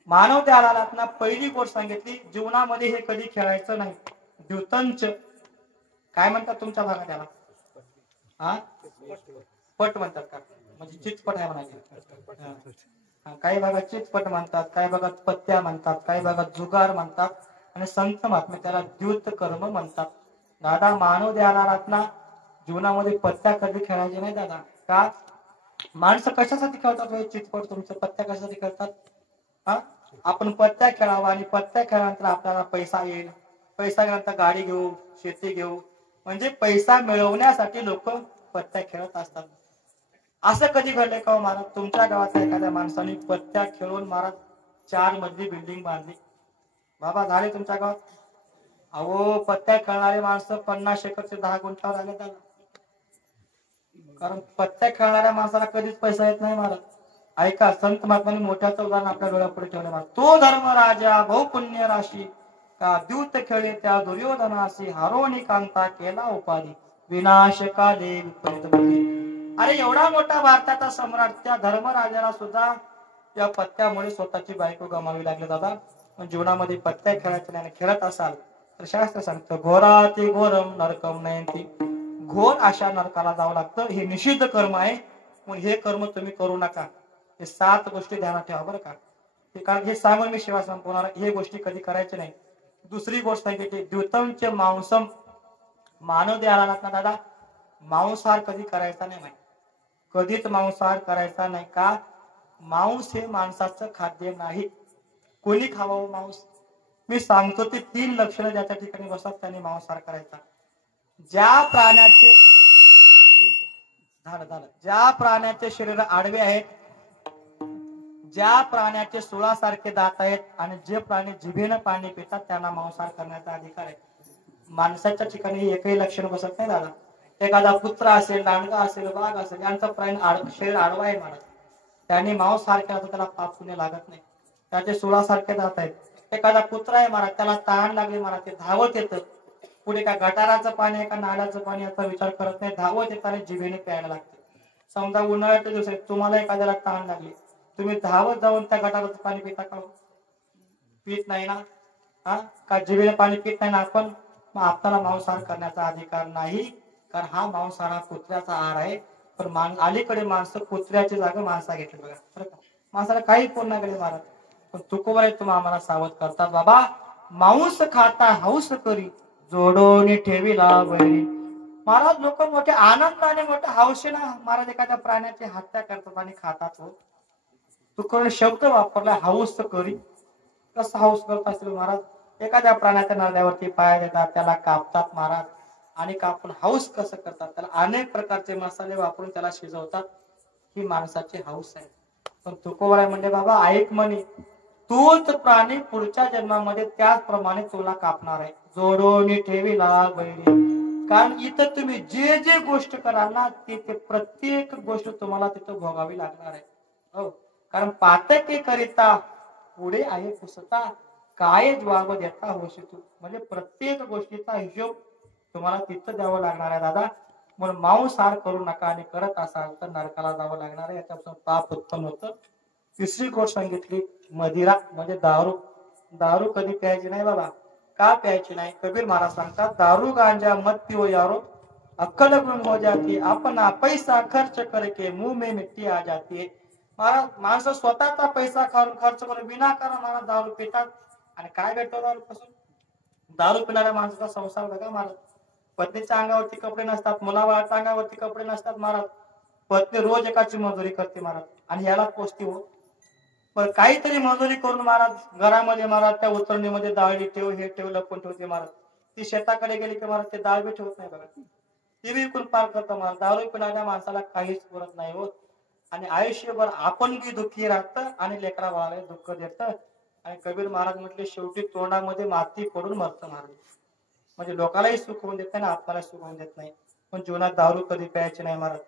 मानव द्याला पहिली गोष्ट सांगितली, जीवनामध्ये हे कधी खेळायचं नाही. द्युतंच काय म्हणतात तुमच्या भागात त्याला? हा, पट म्हणतात का? म्हणजे चितपट आहे म्हणायचे. काही भागात चितपट म्हणतात, काही भागात पत्त्या म्हणतात, काही भागात जुगार म्हणतात. आणि संत महात्मे त्याला द्युत कर्म म्हणतात. दादा, मानव द्याला जीवनामध्ये पत्त्या कधी खेळायचे नाही दादा. का? माणसं कशासाठी खेळतात? चितपट तुमचं पत्त्या कशासाठी खेळतात? हा, आपण पत्त्या खेळावा आणि पत्त्या खेळल्यानंतर आपल्याला पैसा येईल, पैसा गेल्यानंतर गाडी घेऊ, शेती घेऊ. म्हणजे पैसा मिळवण्यासाठी लोक पत्त्या खेळत असतात. असं कधी घडलंय का महाराज तुमच्या गावातल्या एखाद्या माणसाने पत्त्या खेळून महाराज 4 मजली बिल्डिंग बांधली? बाबा झाले तुमच्या गावात? अहो, पत्त्या खेळणारे माणसं 50 एकरचे 10 गुंठावर आले त्याला. कारण पत्त्या खेळणाऱ्या माणसाला कधीच पैसा येत नाही महाराज. ऐका, संत महात्माने मोठ्याचं उदाहरण आपल्या डोळ्यापुढे ठेवले महाराज. तो धर्मराजा बहु पुण्य राशी का द्यूत खेळे त्या दुर्योधनाशी हारोणी कांता केला उपाधी विनाश काले विपरीत बुद्धी. अरे एवढा मोठा भारताचा सम्राट, त्या धर्मराजाला सुद्धा या पत्त्यामुळे स्वतःची बायको गमावी लागली दादा. पण जीवनामध्ये पत्त्या खेळायचे नाही, खेळत असाल तर शास्त्र सांगतं घोराती घोरम नरकम नयंती, घोर अशा नरकाला जावं लागतं. हे निषिद्ध कर्म आहे, पण हे कर्म तुम्ही करू नका. हे 7 गोष्टी ध्यानात ठेवा बरं का. कारण हे सांगून मी शिवा संपवणार, हे गोष्टी कधी करायचे नाही. दुसरी गोष्ट सांगितली द्युतमचे मांसम, मानव द्यायला ना दादा, मांसाहार कधी करायचा नाही, कधीच मांसाहार करायचा नाही. का? मांस हे माणसाचं खाद्य नाही. कोणी खावावं मांस? मी सांगतो ते 3 लक्षणं ज्याच्या ठिकाणी बसतात त्यांनी मांसाहार करायचा. ज्या प्राण्याचे ज्या प्राण्याचे शरीर आडवे आहेत, ज्या प्राण्याचे सुळासारखे दात आहेत आणि जे प्राणी जिभेनं पाणी पितात त्यांना मांसाहार करण्याचा अधिकार आहे. माणसाच्या ठिकाणी एकही लक्षण बसत नाही दादा. एखादा कुत्रा असेल, डांडगा असेल, वाघ असेल, यांचं प्राणी शरीर आडवा आहे महाराज, त्याने मांसाहार केला तर त्याला पाप पुण्य लागत नाही. त्याचे सुळासारखे दात आहेत. एखादा कुत्रा आहे महाराज, त्याला तहान लागली महाराज, ते धावत येतं, पुढे का गटाराचं पाणी आहे का नाल्याचं पाणी याचा विचार करत नाही, धावत येताना जिभेने प्यायला लागते. समजा उन्हाळ्याच्या दिवसात तुम्हाला एखाद्याला तहान लागली, तुम्ही धावत जाऊन त्या गटाराचं पाणी पिता का? पित नाही ना. का जिभेने पाणी पित नाही ना आपण? मग आपल्याला मांसाहार करण्याचा अधिकार नाही, कारण हा मांसाहार हा कुत्र्याचा आहार आहे. पण अलीकडे माणसं कुत्र्याची जागा माणसा घेतली बघा, बरं का. माणसाला काही पूर्णाकडे मारत, पण तुकोबर तुम्ही आम्हाला सावध करतात, बाबा मांस खाता हौस करी जोडोनी ठेवीला वैरी. महाराज लोक मोठ्या आनंदाने मोठ्या हौसेनं महाराज एखाद्या प्राण्याची हत्या करतात आणि खातात. हो, तुकोबर शब्द वापरला हौस करी. कसं हौस करत असेल महाराज? एखाद्या प्राण्याच्या नरड्यावरती पाय देतात, त्याला कापतात महाराज, आणि कापून हौस कसं करतात? त्याला अनेक प्रकारचे मसाले वापरून त्याला शिजवतात. ही माणसाची हौस आहे. पण तुकोबर म्हणजे बाबा ऐक म्हणे, तोच प्राणी पुढच्या जन्मामध्ये त्याचप्रमाणे तुला कापणार आहे. जोडोनी ठेवीला वैरी. कारण इथं तुम्ही जे जे गोष्ट कराल ना, ते प्रत्येक गोष्ट तुम्हाला तिथं भोगावी लागणार आहे. हो, कारण पातके करिता पुढे आहे पुसता, काय जवाब देता होशी तू. म्हणजे प्रत्येक गोष्टीचा हिशोब तुम्हाला तिथं द्यावं लागणार आहे दादा. म्हणून मांसाहार करू नका, आणि करत असाल तर नरकाला जावं लागणार आहे. याच्यापासून पाप उत्पन्न होतं. तिसरी गोष्ट सांगितली मदिरा, म्हणजे दारू. दारू कधी प्यायची नाही बाबा. का प्यायची नाही? कबीर महाराज सांगतात दारू गांजा मत पिओ यारो, अक्कल गुम हो जाती, अपना पैसा खर्च करके मुंह में मिट्टी आ जाती है. महाराज माणसं स्वतःचा पैसा खर्च करून विनाकारण महाराज दारू पितात, आणि काय भेटतो दारू पासून? दारू पिणाऱ्या माणसाचा संसार बघा महाराज. पत्नीच्या अंगावरती कपडे नसतात, मुलाबाळाच्या अंगावरती कपडे नसतात महाराज. पत्नी रोज एकाची मजुरी करते महाराज, आणि याला पोचते. हो, पण काहीतरी मजुरी करून महाराज घरामध्ये महाराज त्या उतरणीमध्ये डाळी ठेव, हे ठेव, लपून ठेवते महाराज. ती शेताकडे गेली की महाराज ते डाळ बी ठेवत नाही बघा, ती बी विकून पार करतो महाराज. दारू पिणाऱ्या माणसाला काहीच पुरत नाही होत, आणि आयुष्यभर आपण बी दुःखी राहतं आणि लेकरा बाळाला दुःख देतं. आणि कबीर महाराज म्हटले शेवटी तोंडामध्ये माती पडून मरतं महाराज. म्हणजे लोकांनाही सुख होऊन देत नाही ना आपल्याला सुख होऊन देत नाही. पण जीवनात दारू कधी प्यायची नाही महाराज.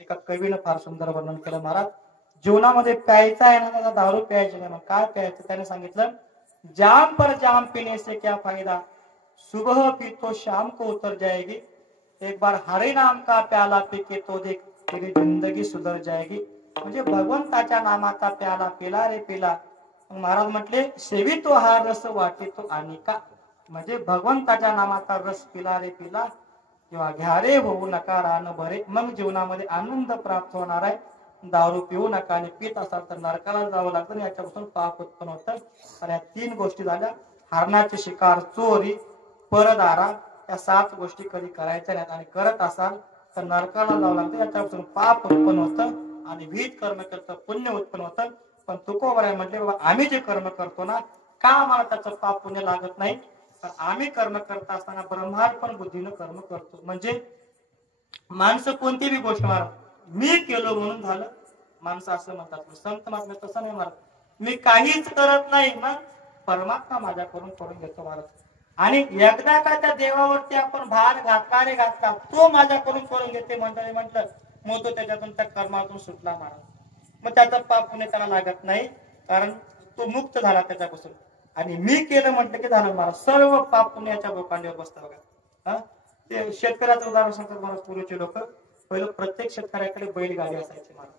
एका कवीनं फार सुंदर वर्णन केलं महाराज. जीवनामध्ये प्यायचा आहे ना त्याला, दारू प्यायची नाही. मग काय प्यायचं? त्याने सांगितलं जाम पर जाम पीने से क्या फायदा, सुबह पी तो शाम को उतर जाएगी, एक बार हरे नाम का प्याला पी के तो देख तेरी जिंदगी सुधर जाएगी. म्हणजे भगवंताच्या नामाचा प्याला पिला रे पिला. महाराज म्हटले सेवी तो हा रस वाटे तो अनिका. म्हणजे भगवंताच्या नामाचा रस पिला रे पिला, किंवा घ्या रे होऊ नका रान बरे, मग जीवनामध्ये आनंद प्राप्त होणार आहे. दारू पिऊ नका, आणि पित असाल तर नरकाला जावं लागतं, याच्यापासून पाप उत्पन्न होतं. आणि या 3 गोष्टी झाल्या. हरणाचे शिकार, चोरी, परदारा, या 7 गोष्टी कधी करायच्या नाहीत, आणि करत असाल तर नरकाला जावं लागतं. याच्यापासून पाप उत्पन्न होतं, आणि विहित कर्म करतं पुण्य उत्पन्न होतं. पण तुकोबर म्हटले बाबा आम्ही जे कर्म करतो ना, का आम्हाला त्याचं पाप पुण्य लागत नाही? तर आम्ही कर्म करत असताना ब्रह्मार्पण बुद्धीनं कर्म करतो. म्हणजे माणसं कोणती बी गोष्ट मारा, मी केलो म्हणून झालं, माणसं असं म्हणतात. संत महात्मा तसं नाही मारत, मी काहीच करत नाही, मग परमात्मा माझ्याकडून करून घेतो महाराज. आणि एकदा का त्या देवावरती आपण भार घातला रे घातला, तो माझ्याकडून करून घेते मंडळी म्हटलं, मग तो त्याच्यातून त्या कर्मातून सुटला महाराज. मग त्याचा पाप पुण्य त्याला लागत नाही, कारण तो मुक्त झाला त्याच्यापासून. आणि मी केलं म्हटलं की झालं महाराज, सर्व पाप पुण्याच्या बोकांडीवर बसतं बघा. ते शेतकऱ्याचं उदाहरण सांगतात महाराज. पूर्वीचे लोक पहिलं प्रत्येक शेतकऱ्याकडे बैलगाडी असायची महाराज.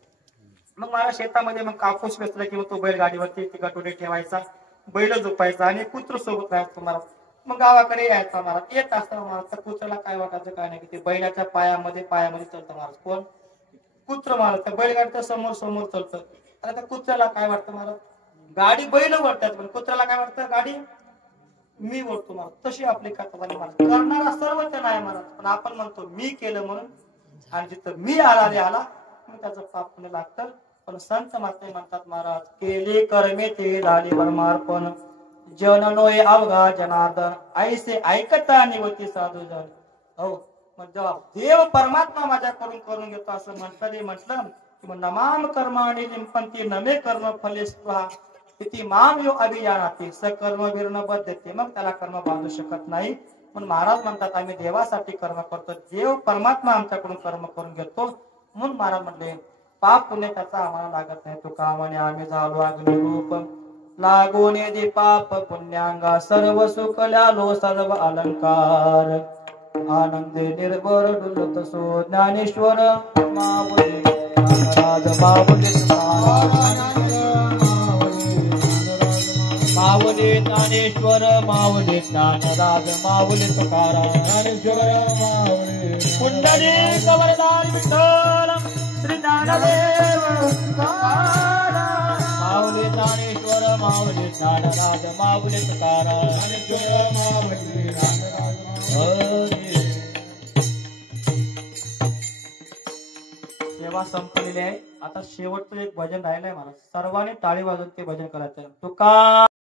मग मला शेतामध्ये मग कापूस वेचला किंवा तो बैलगाडीवरती ती गटोडे ठेवायचा, बैल झोपायचा आणि कुत्र सोबत राहायचं महाराज. मग गावाकडे यायचा महाराज. येत असताना महाराज त्या कुत्र्याला काय वाटायचं काय नाही की ते बैलाच्या पायामध्ये चालतं महाराज. कोण? कुत्र महाराज. त्या बैलगाडीच्या समोर समोर चालतं. आता त्या कुत्र्याला काय वाटतं महाराज? गाडी बैल ओढतात पण कुत्र्याला काय वाटतं? गाडी मी ओढतो महाराज. तशी आपली कथा झाली महाराज. करणारा सर्व जण आहे महाराज, पण आपण म्हणतो मी केलं म्हणून, आणि जिथं मी आला मग त्याचं पाप पुण्य लागतं. पण संत माते म्हणतात महाराज, केले कर्मे ते झाले परमार्पण, जन नोय अवघा जनार्दन, ऐसे ऐकता निवती साधू जन. हो, मग जेव्हा देव परमात्मा माझ्याकडून करून घेतो असं म्हटलं की मग नमाम कर्माणि लिंपंती नमे कर्म फले स्पृहा तिथे माम यो अभिजानाती सकर्म विर्ण बद्धते. मग त्याला कर्म बांधू शकत नाही. पण महाराज म्हणतात आम्ही देवासाठी कर्म करतो, देव परमात्मा आमच्याकडून कर्म करून घेतो. म्हणून महाराज म्हणले पाप पुण्य त्याचा आम्हाला लागत नाही. तुका म्हणे आम्ही झालो अग्निरूप, लागोने दे पाप पुण्यांगा, सर्व सुखल्यालो सर्व अलंकार, आनंदे निर्भर डुलत सो ज्ञानेश्वर माऊली ज्ञानराज माऊली माऊली ज्ञानेश्वर माऊली ज्ञानराज माऊली तुकाराम ज्ञानेश्वर माऊली कुंडली कवरदार विठ्ठल श्री ज्ञानदेव माऊली ज्ञानेश्वर माऊली ज्ञानराज माऊली तुकाराम ज्ञानेश्वर माऊली ज्ञानराज. सेवा संपलेली आहे. आता शेवटचं एक भजन राहिलंय मला. सर्वांनी टाळी वाजवून ते भजन करायचं. तुका